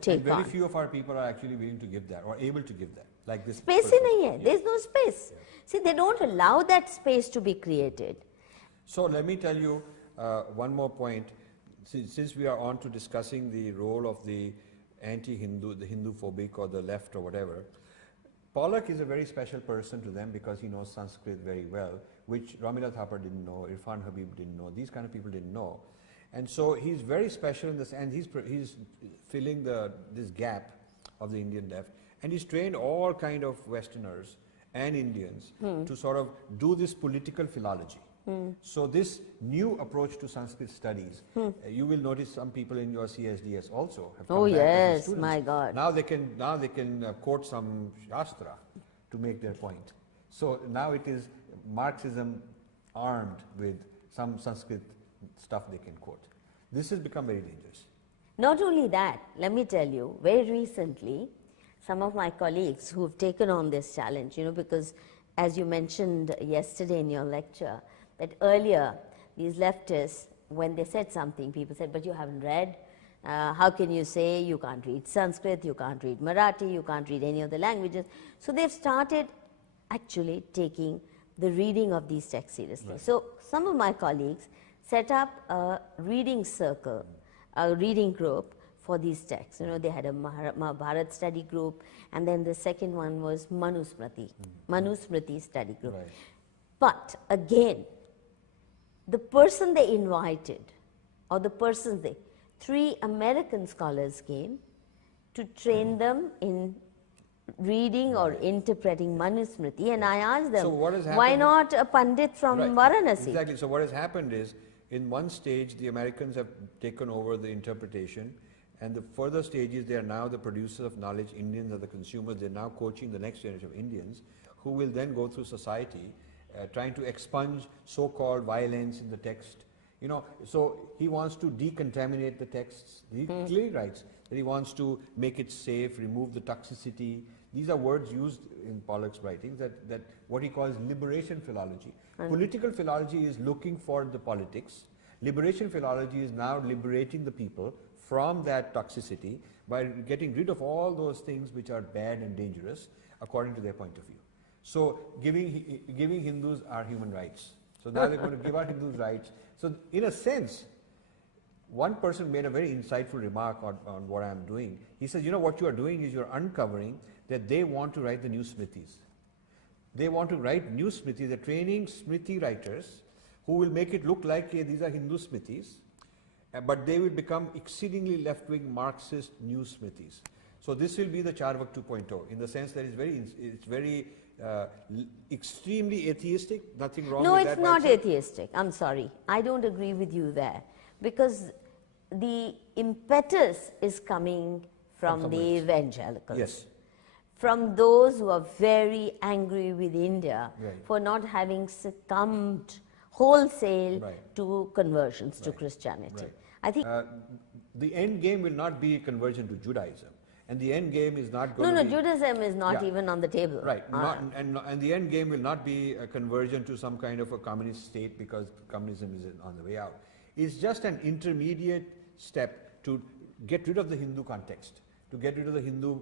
Take and very on. few of our people are actually willing to give that or able to give that. Like this Space person. in here, there's no space. See, they don't allow that space to be created. So let me tell you one more point. Since we are on to discussing the role of the anti-Hindu, the Hindu-phobic or the left or whatever, Pollock is a very special person to them because he knows Sanskrit very well, which Ramila Thapar didn't know, Irfan Habib didn't know, these kind of people didn't know. And so he's very special in this, and he's filling this gap of the Indian left, and he's trained all kind of Westerners and Indians to sort of do this political philology. So this new approach to Sanskrit studies, you will notice some people in your CSDS also have come back as students. My God. Now they can quote some Shastra to make their point. So now it is Marxism armed with some Sanskrit stuff they can quote. This has become very dangerous. Not only that, let me tell you, very recently, some of my colleagues who have taken on this challenge, because as you mentioned yesterday in your lecture, that earlier these leftists, when they said something, people said, but you haven't read. How can you say you can't read Sanskrit, you can't read Marathi, you can't read any of the languages? So they've started actually taking the reading of these texts seriously. Right. So some of my colleagues set up a reading circle, a reading group for these texts. They had a Mahabharat study group, and then the second one was Manusmriti, Manusmriti study group. Right. But again, the person they invited, or the persons they, 3 American scholars came to train them in reading or interpreting Manusmriti, and I asked them, why not a Pandit from Varanasi? Exactly. So what has happened is, in one stage, the Americans have taken over the interpretation, and the further stages, they are now the producers of knowledge. Indians are the consumers. They're now coaching the next generation of Indians, who will then go through society, trying to expunge so-called violence in the text. So he wants to decontaminate the texts. He clearly writes that he wants to make it safe, remove the toxicity. These are words used in Pollock's writings, that what he calls liberation philology. Political philology is looking for the politics. Liberation philology is now liberating the people from that toxicity by getting rid of all those things which are bad and dangerous according to their point of view. So giving Hindus our human rights. So now they're going to give our Hindus rights. So in a sense, one person made a very insightful remark on what I'm doing. He says, what you are doing is you're uncovering that they want to write the new Smritis. They want to write new Smritis. They're training Smriti writers who will make it look like these are Hindu Smritis, but they will become exceedingly left-wing Marxist new Smritis. So this will be the Charvak 2.0 in the sense that it's very extremely atheistic, nothing wrong No, with that. it's not atheistic. I'm sorry. I don't agree with you there, because the impetus is coming from the evangelicals. Yes. From those who are very angry with India Right. for not having succumbed wholesale Right. to conversions to Right. Christianity. Right. I think The end game will not be conversion to Judaism, and the end game is not going to be... Judaism is not Yeah. even on the table. Right, and the end game will not be a conversion to some kind of a communist state, because communism is on the way out. It's just an intermediate step to get rid of the Hindu context, to get rid of the Hindu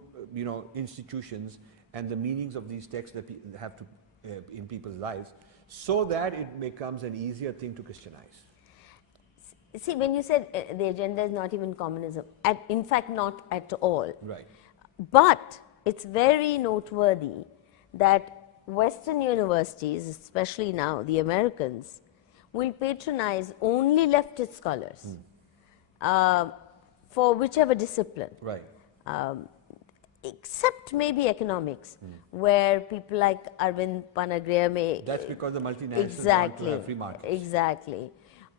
institutions and the meanings of these texts that have to in people's lives, so that it becomes an easier thing to Christianize. See, when you said the agenda is not even communism, in fact not at all. Right. But it's very noteworthy that Western universities, especially now the Americans, will patronize only leftist scholars for whichever discipline. Right. Except maybe economics, where people like Arvind Panagraya may... That's because the multinationals want to have free markets. Exactly.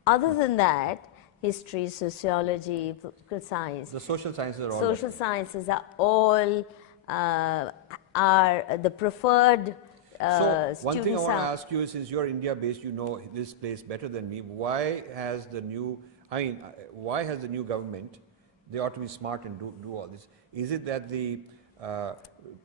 Other than that, history, sociology, political science... The social sciences are all... Social sciences are all are the preferred So one thing I students want to are... ask you is, since you're India based, you know this place better than me, why has the new government, they ought to be smart and do all this. Is it that the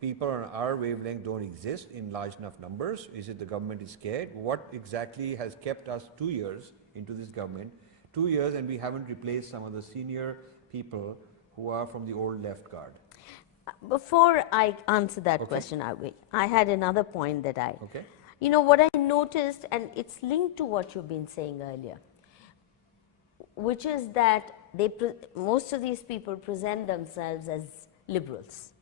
people on our wavelength don't exist in large enough numbers? Is it the government is scared? What exactly has kept us 2 years into this government, 2 years, and we haven't replaced some of the senior people who are from the old left guard? Before I answer that Okay. question, I had another point that Okay. you know, what I noticed, and it's linked to what you've been saying earlier, which is that most of these people present themselves as liberals,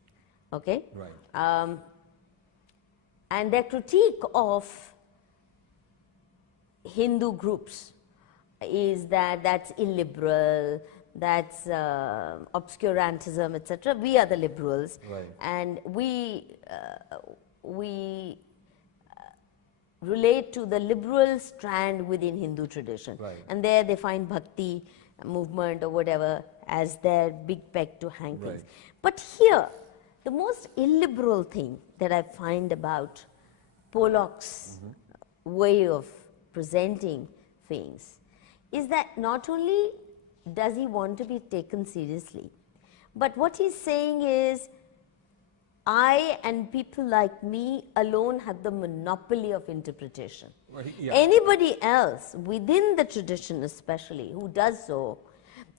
okay? Right. And their critique of Hindu groups is that that's illiberal, that's obscurantism, etc. We are the liberals, Right. and we relate to the liberal strand within Hindu tradition. Right. And there they find bhakti movement or whatever as their big peg to hang things. Right. But here, the most illiberal thing that I find about Pollock's way of presenting things is that not only does he want to be taken seriously, but what he's saying is, I and people like me alone have the monopoly of interpretation. Well, yeah. Anybody else, within the tradition especially, who does so,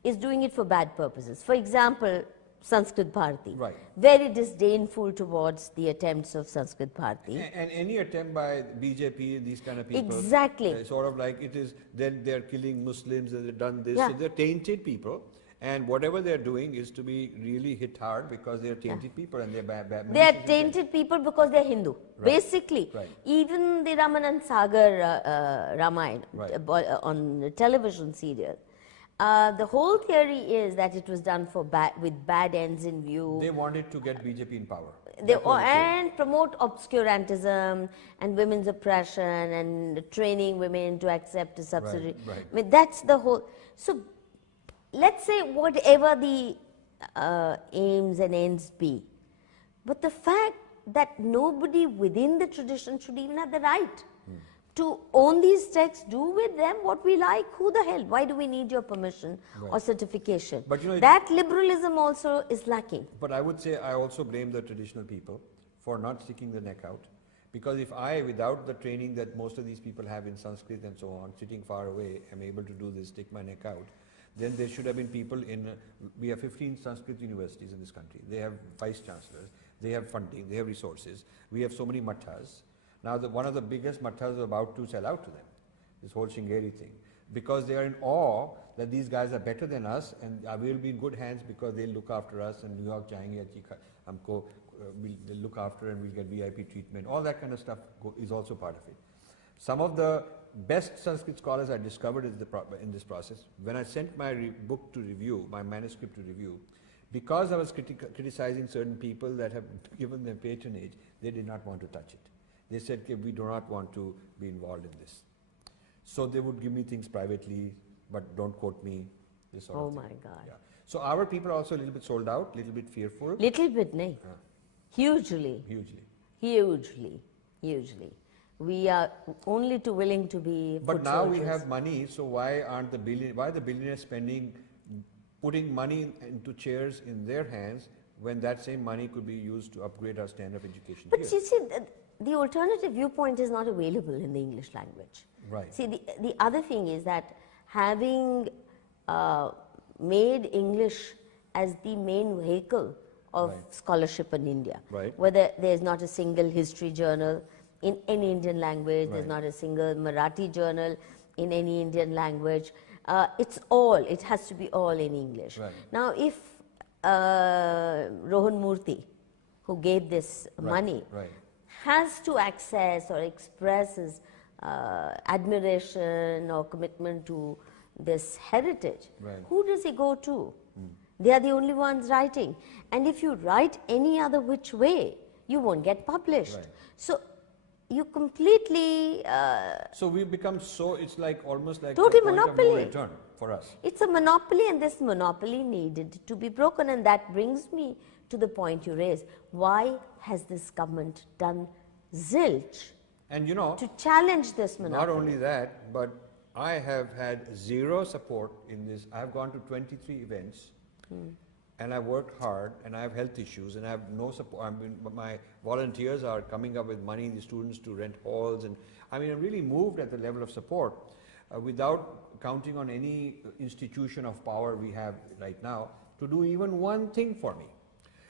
is doing it for bad purposes. For example, Sanskrit Bharati. Right. Very disdainful towards the attempts of Sanskrit Bharati. And any attempt by BJP, these kind of people, Exactly. sort of like it is, then they're killing Muslims, they've done this, Yeah. so they're tainted people, and whatever they're doing is to be really hit hard because they're tainted people and they're bad. They are tainted people because they are Hindu. Right. Basically, Right. even the Ramanand Sagar Ramayana Right. On the television serial, the whole theory is that it was done for with bad ends in view. They wanted to get BJP in power. They, That was the theory. and promote obscurantism and women's oppression and training women to accept a subsidy. right. I mean, that's the whole. So, let's say whatever the aims and ends be, but the fact that nobody within the tradition should even have the right to own these texts, do with them what we like, who the hell, why do we need your permission or certification? But you know, that liberalism also is lacking. But I would say I also blame the traditional people for not sticking the neck out. Because if I, without the training that most of these people have in Sanskrit and so on, sitting far away, am able to do this, stick my neck out, then there should have been people in, we have 15 Sanskrit universities in this country. They have vice chancellors, they have funding, they have resources. We have so many mathas. Now, one of the biggest mathas is about to sell out to them, this whole Shingeri thing, because they are in awe that these guys are better than us and we will be in good hands because they'll look after us and New York jayenge humko they'll look after and we'll get VIP treatment. All that kind of stuff is also part of it. Some of the best Sanskrit scholars I discovered in this process, when I sent my book to review, my manuscript to review, Because I was criticizing certain people that have given them patronage, they did not want to touch it. They said, okay, we do not want to be involved in this. So they would give me things privately, but don't quote me, this sort of thing. Oh my God. Yeah. So our people are also a little bit sold out, a little bit fearful. Little bit, nahi. Hugely. Hugely. Hugely. Hugely. We are only too willing to be. But now we have money, so why aren't the billionaires putting money into chairs in their hands when that same money could be used to upgrade our standard of education But here? you see, the alternative viewpoint is not available in the English language. Right. See, the other thing is that having made English as the main vehicle of scholarship in India, whether there's not a single history journal in any Indian language, there's not a single Marathi journal in any Indian language, it has to be all in English. Now, if Rohan Murthy, who gave this money, has to access or express his admiration or commitment to this heritage, who does he go to? They are the only ones writing. And if you write any other which way, you won't get published. So you completely... so we've become so, it's like almost like total a point monopoly. of no return for us. It's a monopoly, and this monopoly needed to be broken. And that brings me to the point you raised. Why has this government done zilch and you know, to challenge this monopoly? Not only that, but I have had zero support in this. I've gone to 23 events and I've worked hard, and I have health issues, and I have no support. I mean, my volunteers are coming up with money, the students to rent halls, and I mean, I'm really moved at the level of support without counting on any institution of power we have right now to do even one thing for me.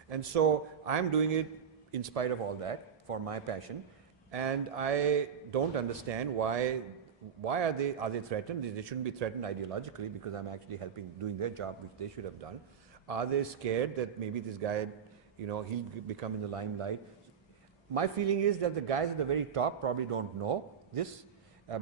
And so I'm doing it in spite of all that for my passion, and I don't understand why are they threatened? They shouldn't be threatened ideologically, because I'm actually helping doing their job, which they should have done. Are they scared that maybe this guy, you know, he'll become in the limelight? My feeling is that the guys at the very top probably don't know this,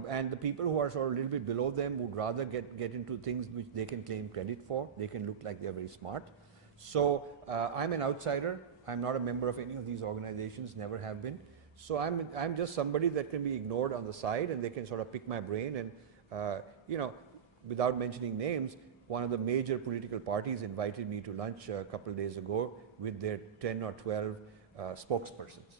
and the people who are sort of a little bit below them would rather get into things which they can claim credit for. They can look like they're very smart. So I'm an outsider. I'm not a member of any of these organizations, never have been. So I'm just somebody that can be ignored on the side, and they can sort of pick my brain. And you know, without mentioning names, one of the major political parties invited me to lunch a couple of days ago with their 10 or 12 spokespersons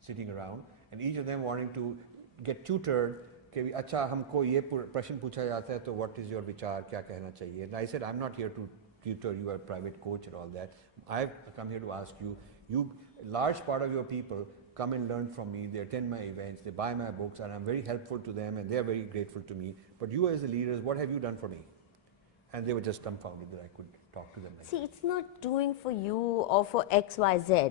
sitting around, and each of them wanting to get tutored. कि अच्छा हमको ये प्रश्न पूछा जाता है तो what is your विचार, क्या कहना चाहिए? And I said, I'm not here to tutor you, a private coach and all that. I've come here to ask you, large part of your people come and learn from me, they attend my events, they buy my books, and I'm very helpful to them, and they're very grateful to me. But you as the leaders, what have you done for me? And they were just dumbfounded that I could talk to them. See, it's not doing for you or for X, Y, Z.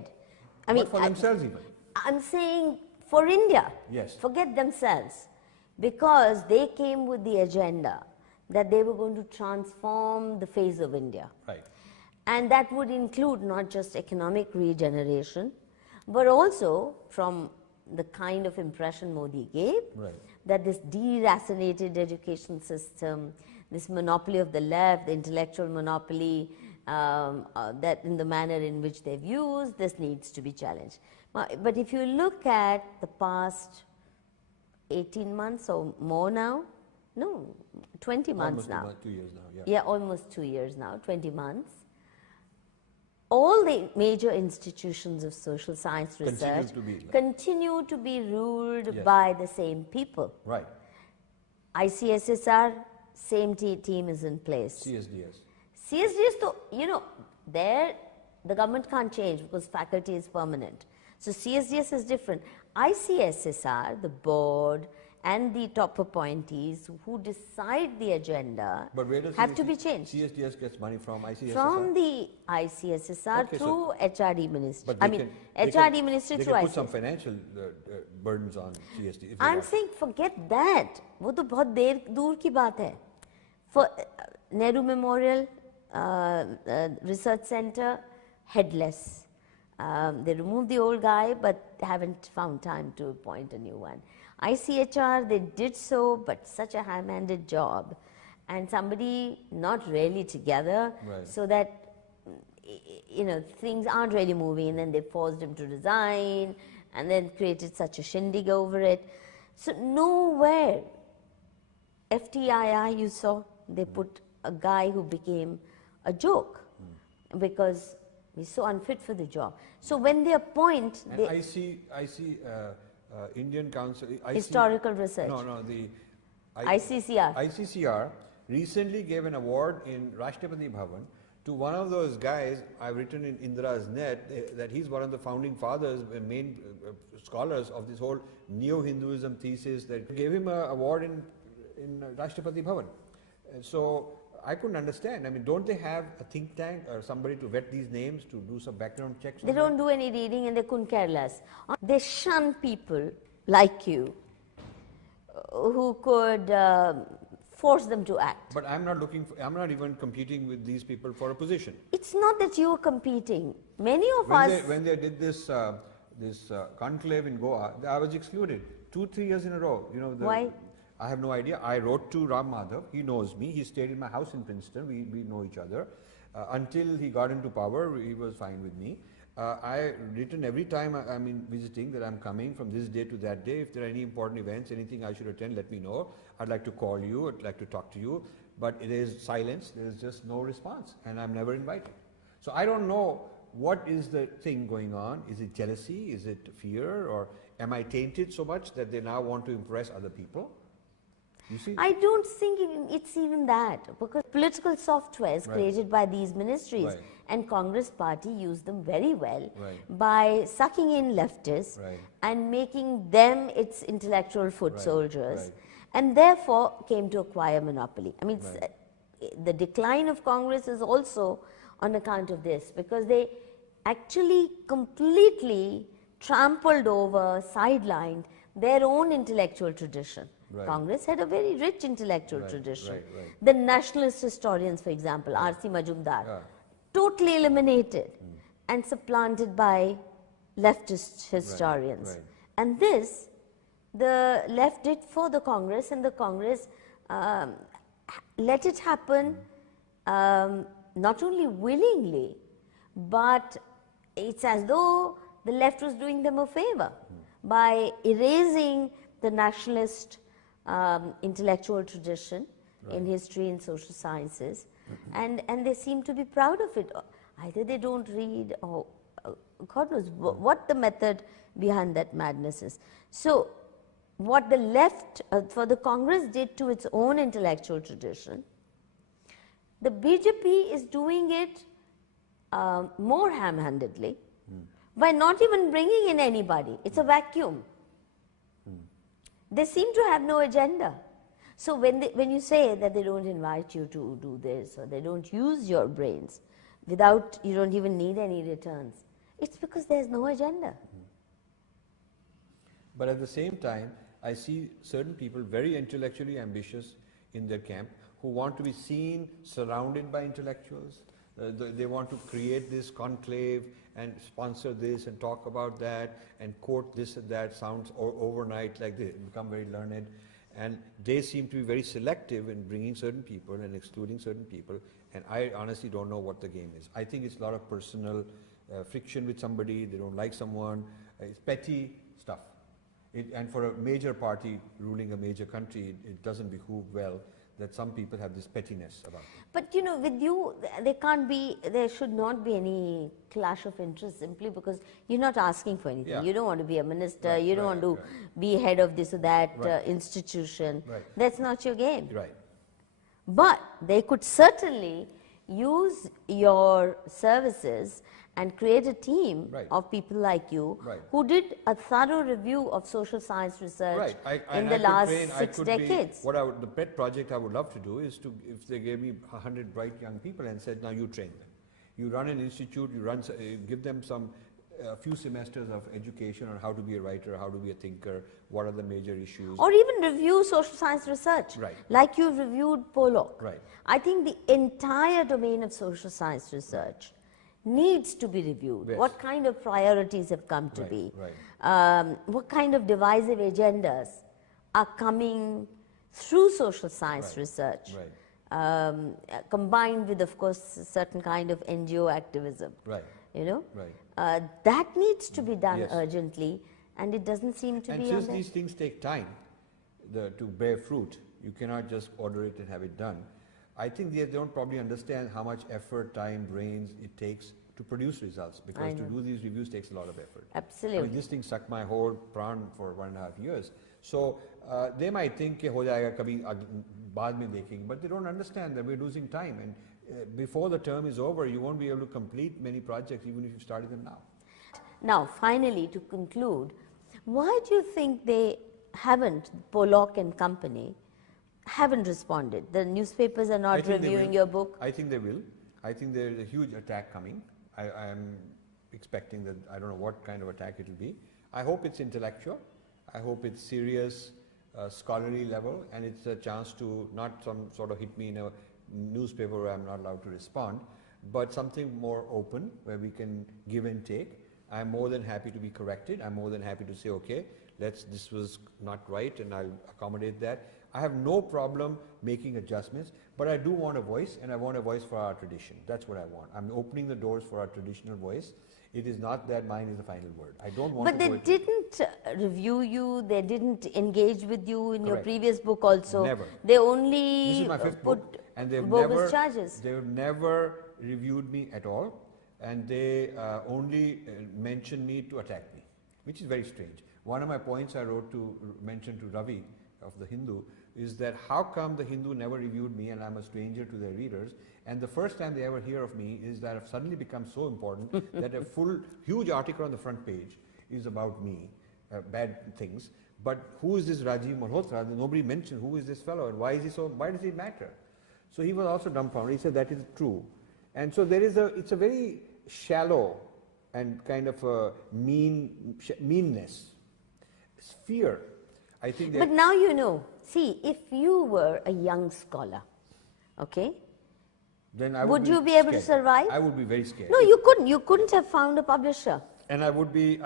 I mean, for themselves even. I'm saying for India. Yes. Forget themselves. Because they came with the agenda that they were going to transform the face of India. Right. And that would include not just economic regeneration, but also from the kind of impression Modi gave, that this deracinated education system, this monopoly of the left, the intellectual monopoly, that in the manner in which they've used, this needs to be challenged. But if you look at the past 18 months or more now, no, 20 months now. Almost 2 years now, yeah. Yeah, almost 2 years now, 20 months. All the major institutions of social science research continue to be ruled by the same people. Right. ICSSR, same team is in place. CSDS, though, you know, there the government can't change because faculty is permanent. So CSDS is different. ICSSR, the board, and the top appointees who decide the agenda have to be changed. CSDS gets money from ICSSR? From the ICSSR through HRD Ministry. I mean, HRD Ministry through ICSSR. They can put some financial burdens on CSD. I'm saying forget that. वो तो बहुत देर दूर की बात है. For Nehru Memorial Research Center, headless. They removed the old guy, but haven't found time to appoint a new one. ICHR, they did so, but such a high-handed job, and somebody not really together, so that you know, things aren't really moving, and then they forced him to resign and then created such a shindig over it. So nowhere, FTII you saw, they put a guy who became a joke because he's so unfit for the job. So when they appoint, and I see Indian Council, Historical Research. No, the ICCR. ICCR recently gave an award in Rashtrapati Bhavan to one of those guys. I've written in Indra's Net that he's one of the founding fathers, main scholars of this whole neo-Hinduism thesis. That gave him an award in Rashtrapati Bhavan. So I couldn't understand. I mean, don't they have a think tank or somebody to vet these names, to do some background checks? They don't do any reading, and they couldn't care less. They shun people like you who could force them to act. But I'm not even competing with these people for a position. It's not that you are competing. Many of when they did this conclave in Goa, I was excluded 2-3 years in a row. You know, why? I have no idea. I wrote to Ram Madhav. He knows me. He stayed in my house in Princeton. We know each other. Until he got into power, he was fine with me. I written every time I'm in visiting that I'm coming from this day to that day. If there are any important events, anything I should attend, let me know. I'd like to call you. I'd like to talk to you. But it is silence. There is just no response, and I'm never invited. So I don't know what is the thing going on. Is it jealousy? Is it fear? Or am I tainted so much that they now want to impress other people? You see? I don't think it's even that, because political softwares created by these ministries and Congress party use them very well by sucking in leftists and making them its intellectual foot soldiers, and therefore came to acquire monopoly. I mean, the decline of Congress is also on account of this, because they actually completely trampled over, sidelined their own intellectual tradition. Congress had a very rich intellectual tradition. The nationalist historians, for example, R.C. Majumdar, totally eliminated and supplanted by leftist historians. And this, the left did for the Congress, and the Congress let it happen not only willingly, but it's as though the left was doing them a favor by erasing the nationalist intellectual tradition in history and social sciences, and they seem to be proud of it. Either they don't read, or God knows what the method behind that madness is. So what the left for the Congress did to its own intellectual tradition, the BJP is doing it more ham-handedly by not even bringing in anybody. It's a vacuum. They seem to have no agenda. So when you say that they don't invite you to do this, or they don't use your brains, without, you don't even need any returns, it's because there's no agenda. But at the same time, I see certain people very intellectually ambitious in their camp who want to be seen surrounded by intellectuals. They want to create this conclave and sponsor this and talk about that and quote this and that, sounds overnight like they become very learned, and they seem to be very selective in bringing certain people and excluding certain people, and I honestly don't know what the game is. I think it's a lot of personal friction with somebody, they don't like someone, it's petty stuff. And for a major party ruling a major country, it doesn't behoove well that some people have this pettiness about them. But you know, with you, there should not be any clash of interest, simply because you're not asking for anything. Yeah. You don't want to be a minister, you don't want to be head of this or that institution. That's not your game. But they could certainly use your services and create a team of people like you who did a thorough review of social science research in the last 6 decades. The pet project I would love to do is to, if they gave me 100 bright young people and said, now you train them. You run an institute, give them a few semesters of education on how to be a writer, how to be a thinker, what are the major issues. Or even review social science research, like you've reviewed Pollock. I think the entire domain of social science research needs to be reviewed. What kind of priorities have come to be? What kind of divisive agendas are coming through social science research? combined with, of course, a certain kind of NGO activism. Right. You know, Right. that needs to be done Yes. urgently, and it doesn't seem to And be on since there. these things take time to bear fruit, you cannot just order it and have it done. I think they don't probably understand how much effort, time, brains it takes to produce results, because to do these reviews takes a lot of effort. Absolutely. I mean, this thing sucked my whole prawn for 1.5 years. So they might think कि हो जाएगा कभी बाद में देखेंगे, but they don't understand that we're losing time, and before the term is over, you won't be able to complete many projects even if you started them now. Now, finally, to conclude, why do you think they haven't, Pollock and company, haven't responded? The newspapers are not reviewing your book. I think they will. I think there is a huge attack coming. I am expecting that. I don't know what kind of attack it will be. I hope it's intellectual. I hope it's serious, scholarly level, and it's a chance to not some sort of hit me in a newspaper where I'm not allowed to respond, but something more open where we can give and take. I'm more than happy to be corrected. I'm more than happy to say, okay, this was not right, and I'll accommodate that. I have no problem making adjustments, but I do want a voice, and I want a voice for our tradition. That's what I want. I'm opening the doors for our traditional voice. It is not that mine is the final word. I don't want But to they didn't review you, they didn't engage with you in your Correct. previous book also. Never. They only This is my fifth book, and they've bogus charges. They've never reviewed me at all, and they only mentioned me to attack me, which is very strange. One of my points I wrote to mention to Ravi of the Hindu is that how come the Hindu never reviewed me and I'm a stranger to their readers, and the first time they ever hear of me is that I've suddenly become so important that a huge article on the front page is about me, bad things. But who is this Rajiv Malhotra? Nobody mentioned who is this fellow and why is he so, why does it matter? So he was also dumbfounded. He said that is true. And so there is it's a very shallow and kind of a meanness, fear. I think But now you know, see, if you were a young scholar, okay, then I would be you be able to scared. survive? I would be very scared. No, you couldn't. You couldn't have found a publisher. And I would be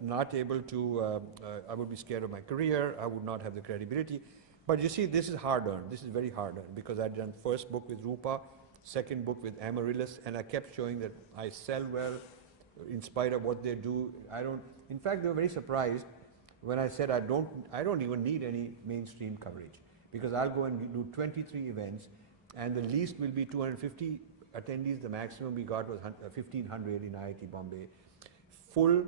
not able to, I would be scared of my career, I would not have the credibility. But you see, this is hard earned, this is very hard earned, because I'd done first book with Rupa, second book with Amaryllis, and I kept showing that I sell well in spite of what they do. In fact, they were very surprised when I said I don't even need any mainstream coverage, because I'll go and do 23 events, and the least will be 250 attendees. The maximum we got was 1,500 in IIT Bombay. Full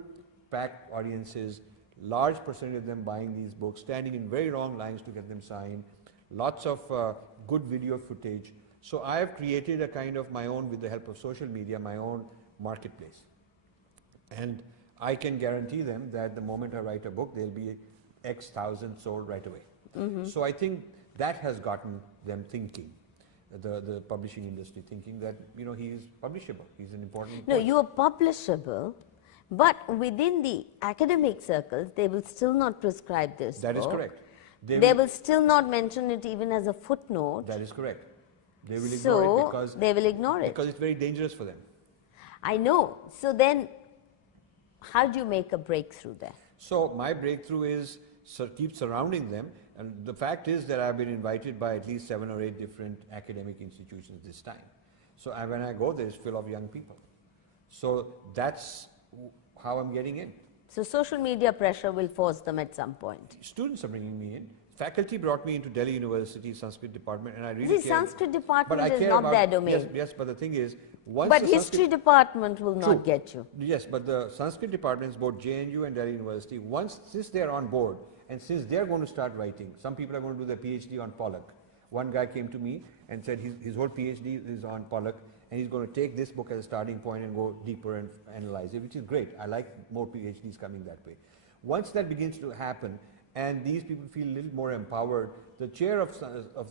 packed audiences, large percentage of them buying these books, standing in very long lines to get them signed, lots of good video footage. So I have created a kind of my own, with the help of social media, my own marketplace. And I can guarantee them that the moment I write a book, there'll be X thousand sold right away. Mm-hmm. So I think that has gotten them thinking, the publishing industry thinking that, you know, he is publishable, he's an important No, point. you are publishable, but within the academic circles, they will still not prescribe this That is book. correct. They will still not mention it even as a footnote. That is correct. They will So ignore it because they will ignore it. Because it's very dangerous for them. I know. So then, how do you make a breakthrough there? So my breakthrough is keep surrounding them, and the fact is that I've been invited by at least 7 or 8 different academic institutions this time. So when I go there, it's full of young people. So that's how I'm getting in. So social media pressure will force them at some point. Students are bringing me in. Faculty brought me into Delhi University Sanskrit department, and I really See, Sanskrit department but I is care not about, their domain. Yes, yes, but the thing is, once But the history Sanskrit department will True. not get you. Yes, but the Sanskrit departments, both JNU and Delhi University, since they are on board, and since they are going to start writing, some people are going to do their PhD on Pollock. One guy came to me and said his whole PhD is on Pollock, and he's going to take this book as a starting point and go deeper and analyze it, which is great. I like more PhDs coming that way. Once that begins to happen, and these people feel a little more empowered, the chair of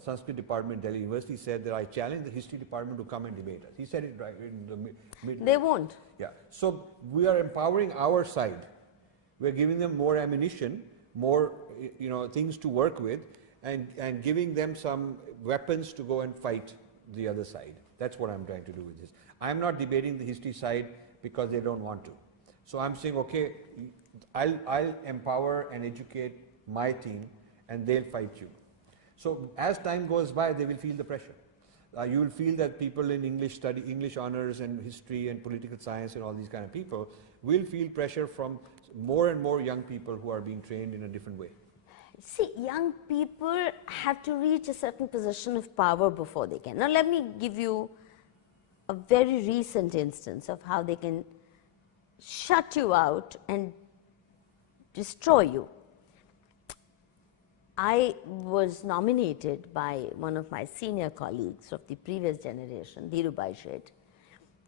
Sanskrit department, Delhi University, said that I challenge the history department to come and debate us. He said it right in the mid. They won't. Yeah. So we are empowering our side. We're giving them more ammunition, more things to work with, and giving them some weapons to go and fight the other side. That's what I'm trying to do with this. I'm not debating the history side because they don't want to. So I'm saying, okay, I'll empower and educate my team, and they'll fight you. So as time goes by, they will feel the pressure. You will feel that people in English study, English honors and history and political science and all these kind of people will feel pressure from more and more young people who are being trained in a different way. See, young people have to reach a certain position of power before they can. Now let me give you a very recent instance of how they can shut you out and destroy you. I was nominated by one of my senior colleagues of the previous generation, Dhirubhai Sheth,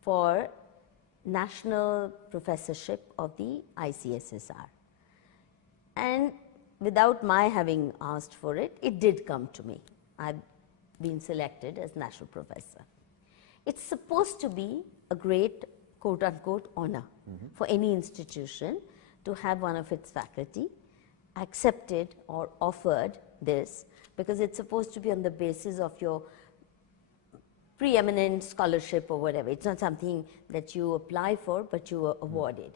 for national professorship of the ICSSR. And without my having asked for it, it did come to me. I've been selected as national professor. It's supposed to be a great quote-unquote honor for any institution to have one of its faculty accepted or offered this, because it's supposed to be on the basis of your preeminent scholarship or whatever. It's not something that you apply for, but you are awarded.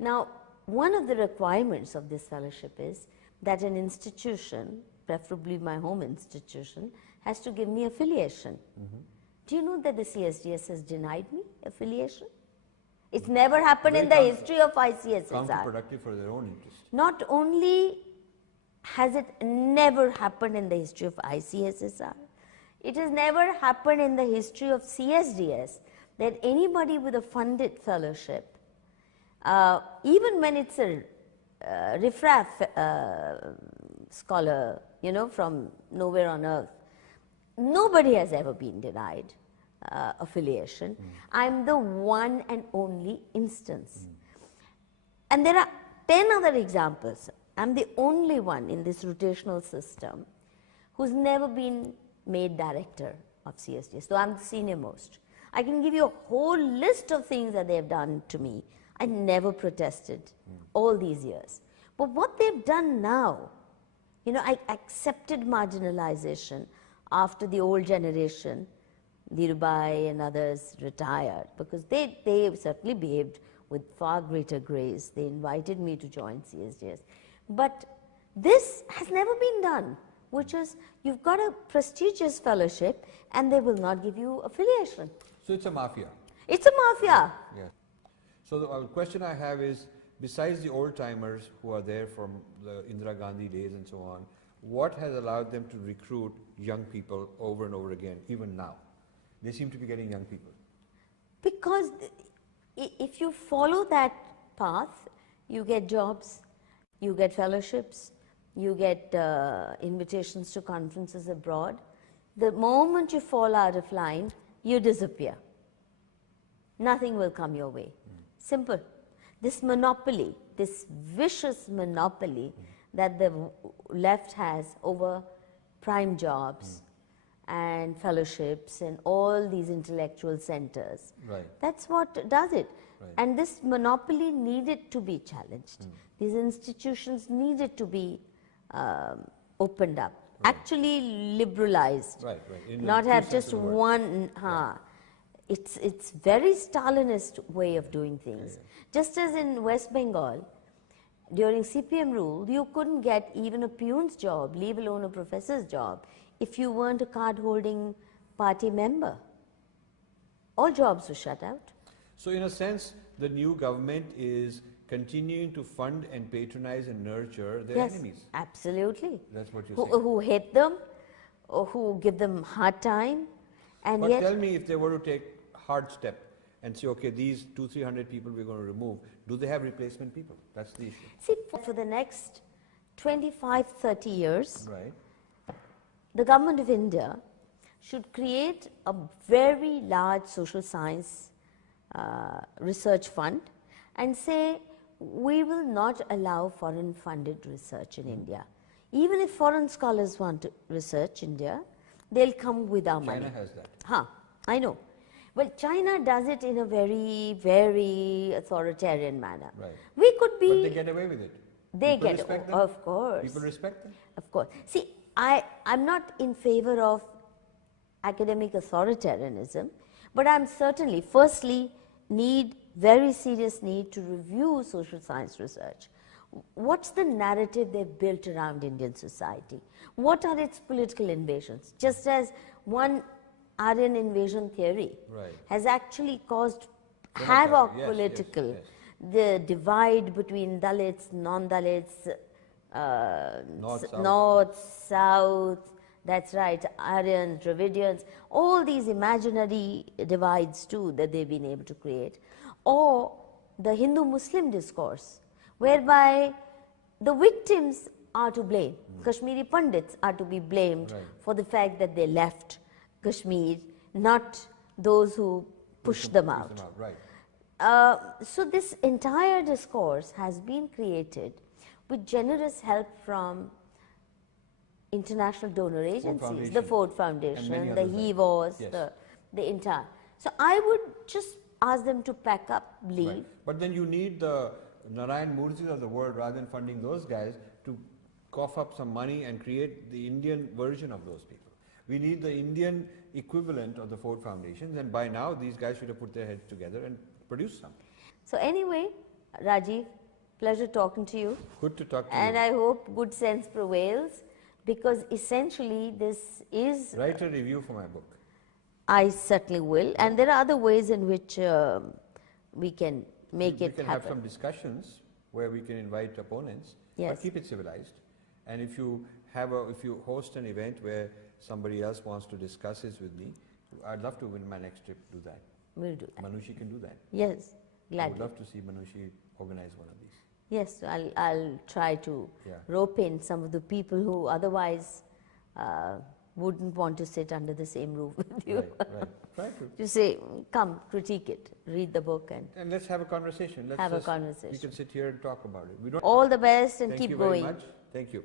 Now, one of the requirements of this fellowship is that an institution, preferably my home institution, has to give me affiliation. Do you know that the CSDS has denied me affiliation? It's never happened in the history of ICSSR. Counterproductive for their own interest. Not only has it never happened in the history of ICSSR, it has never happened in the history of CSDS that anybody with a funded fellowship, even when it's a riffraff scholar, you know, from nowhere on earth, nobody has ever been denied affiliation. I'm the one and only instance. And there are 10 other examples. I'm the only one in this rotational system who's never been made director of CSDS, so I'm the senior most. I can give you a whole list of things that they've done to me. I never protested all these years. But what they've done now, you know, I accepted marginalization after the old generation, Dhirubhai and others retired, because they certainly behaved with far greater grace. They invited me to join CSDS. But this has never been done, which is you've got a prestigious fellowship and they will not give you affiliation. So it's a mafia. It's a mafia. Yeah. So the question I have is, besides the old timers who are there from the Indira Gandhi days and so on, what has allowed them to recruit young people over and over again, even now? They seem to be getting young people. Because if you follow that path, you get jobs, you get fellowships, you get invitations to conferences abroad. The moment you fall out of line, you disappear. Nothing will come your way. Simple. This monopoly, this vicious monopoly that the left has over prime jobs and fellowships and all these intellectual centers. Right. That's what does it. Right. And this monopoly needed to be challenged. These institutions needed to be opened up, actually liberalized, not have just one. It's very Stalinist way of doing things. Just as in West Bengal, during CPM rule, you couldn't get even a peon's job, leave alone a professor's job, if you weren't a card-holding party member. All jobs were shut out. So in a sense, the new government is continuing to fund and patronize and nurture their enemies. Absolutely. That's what you're saying. Who hate them, or who give them hard time, and but yet. Tell me, if they were to take a hard step and say, okay, these 200-300 people we're going to remove, do they have replacement people? That's the issue. See, for the next 25-30 years, right, the government of India should create a very large social science research fund and say, we will not allow foreign funded research in India. Even if foreign scholars want to research India, they'll come with our money. China has that. I know. Well, China does it in a very, very authoritarian manner. Right. We could be. But they get away with it. They People get, respect them? of course. People respect them? Of course. See, I'm not in favor of academic authoritarianism, but I'm certainly, firstly, very serious need to review social science research. what's the narrative they've built around Indian society? What are its political invasions? Just as one Aryan invasion theory has actually caused havoc political, the divide between Dalits, non-Dalits, North, South, that's right, Aryans, Dravidians, all these imaginary divides too that they've been able to create. Or the Hindu-Muslim discourse, whereby the victims are to blame. Kashmiri Pandits are to be blamed for the fact that they left Kashmir, not those who pushed them out. So this entire discourse has been created with generous help from international donor agencies, the Ford Foundation, the HEVOS, the entire. So I would just ask them to pack up, leave. But then you need the Narayan Murthy's of the world, rather than funding those guys, to cough up some money and create the Indian version of those people. We need the Indian equivalent of the Ford Foundations, and by now these guys should have put their heads together and produced something. So anyway, Rajiv, pleasure talking to you. Good to talk to you. And I hope good sense prevails, because essentially this is... Write a review for my book. I certainly will, and there are other ways in which we can make it happen. We can have some discussions where we can invite opponents, but keep it civilized. And if you host an event where somebody else wants to discuss this with me, I'd love to, in my next trip, do that. We'll do that. Manushi can do that. Yes, gladly. I would love to see Manushi organize one of these. Yes, I'll try to rope in some of the people who otherwise wouldn't want to sit under the same roof with you. Try to say, come, critique it, read the book, and let's have a conversation. Let's have a conversation. We can sit here and talk about it. All the best and keep going. Thank you very much. Thank you.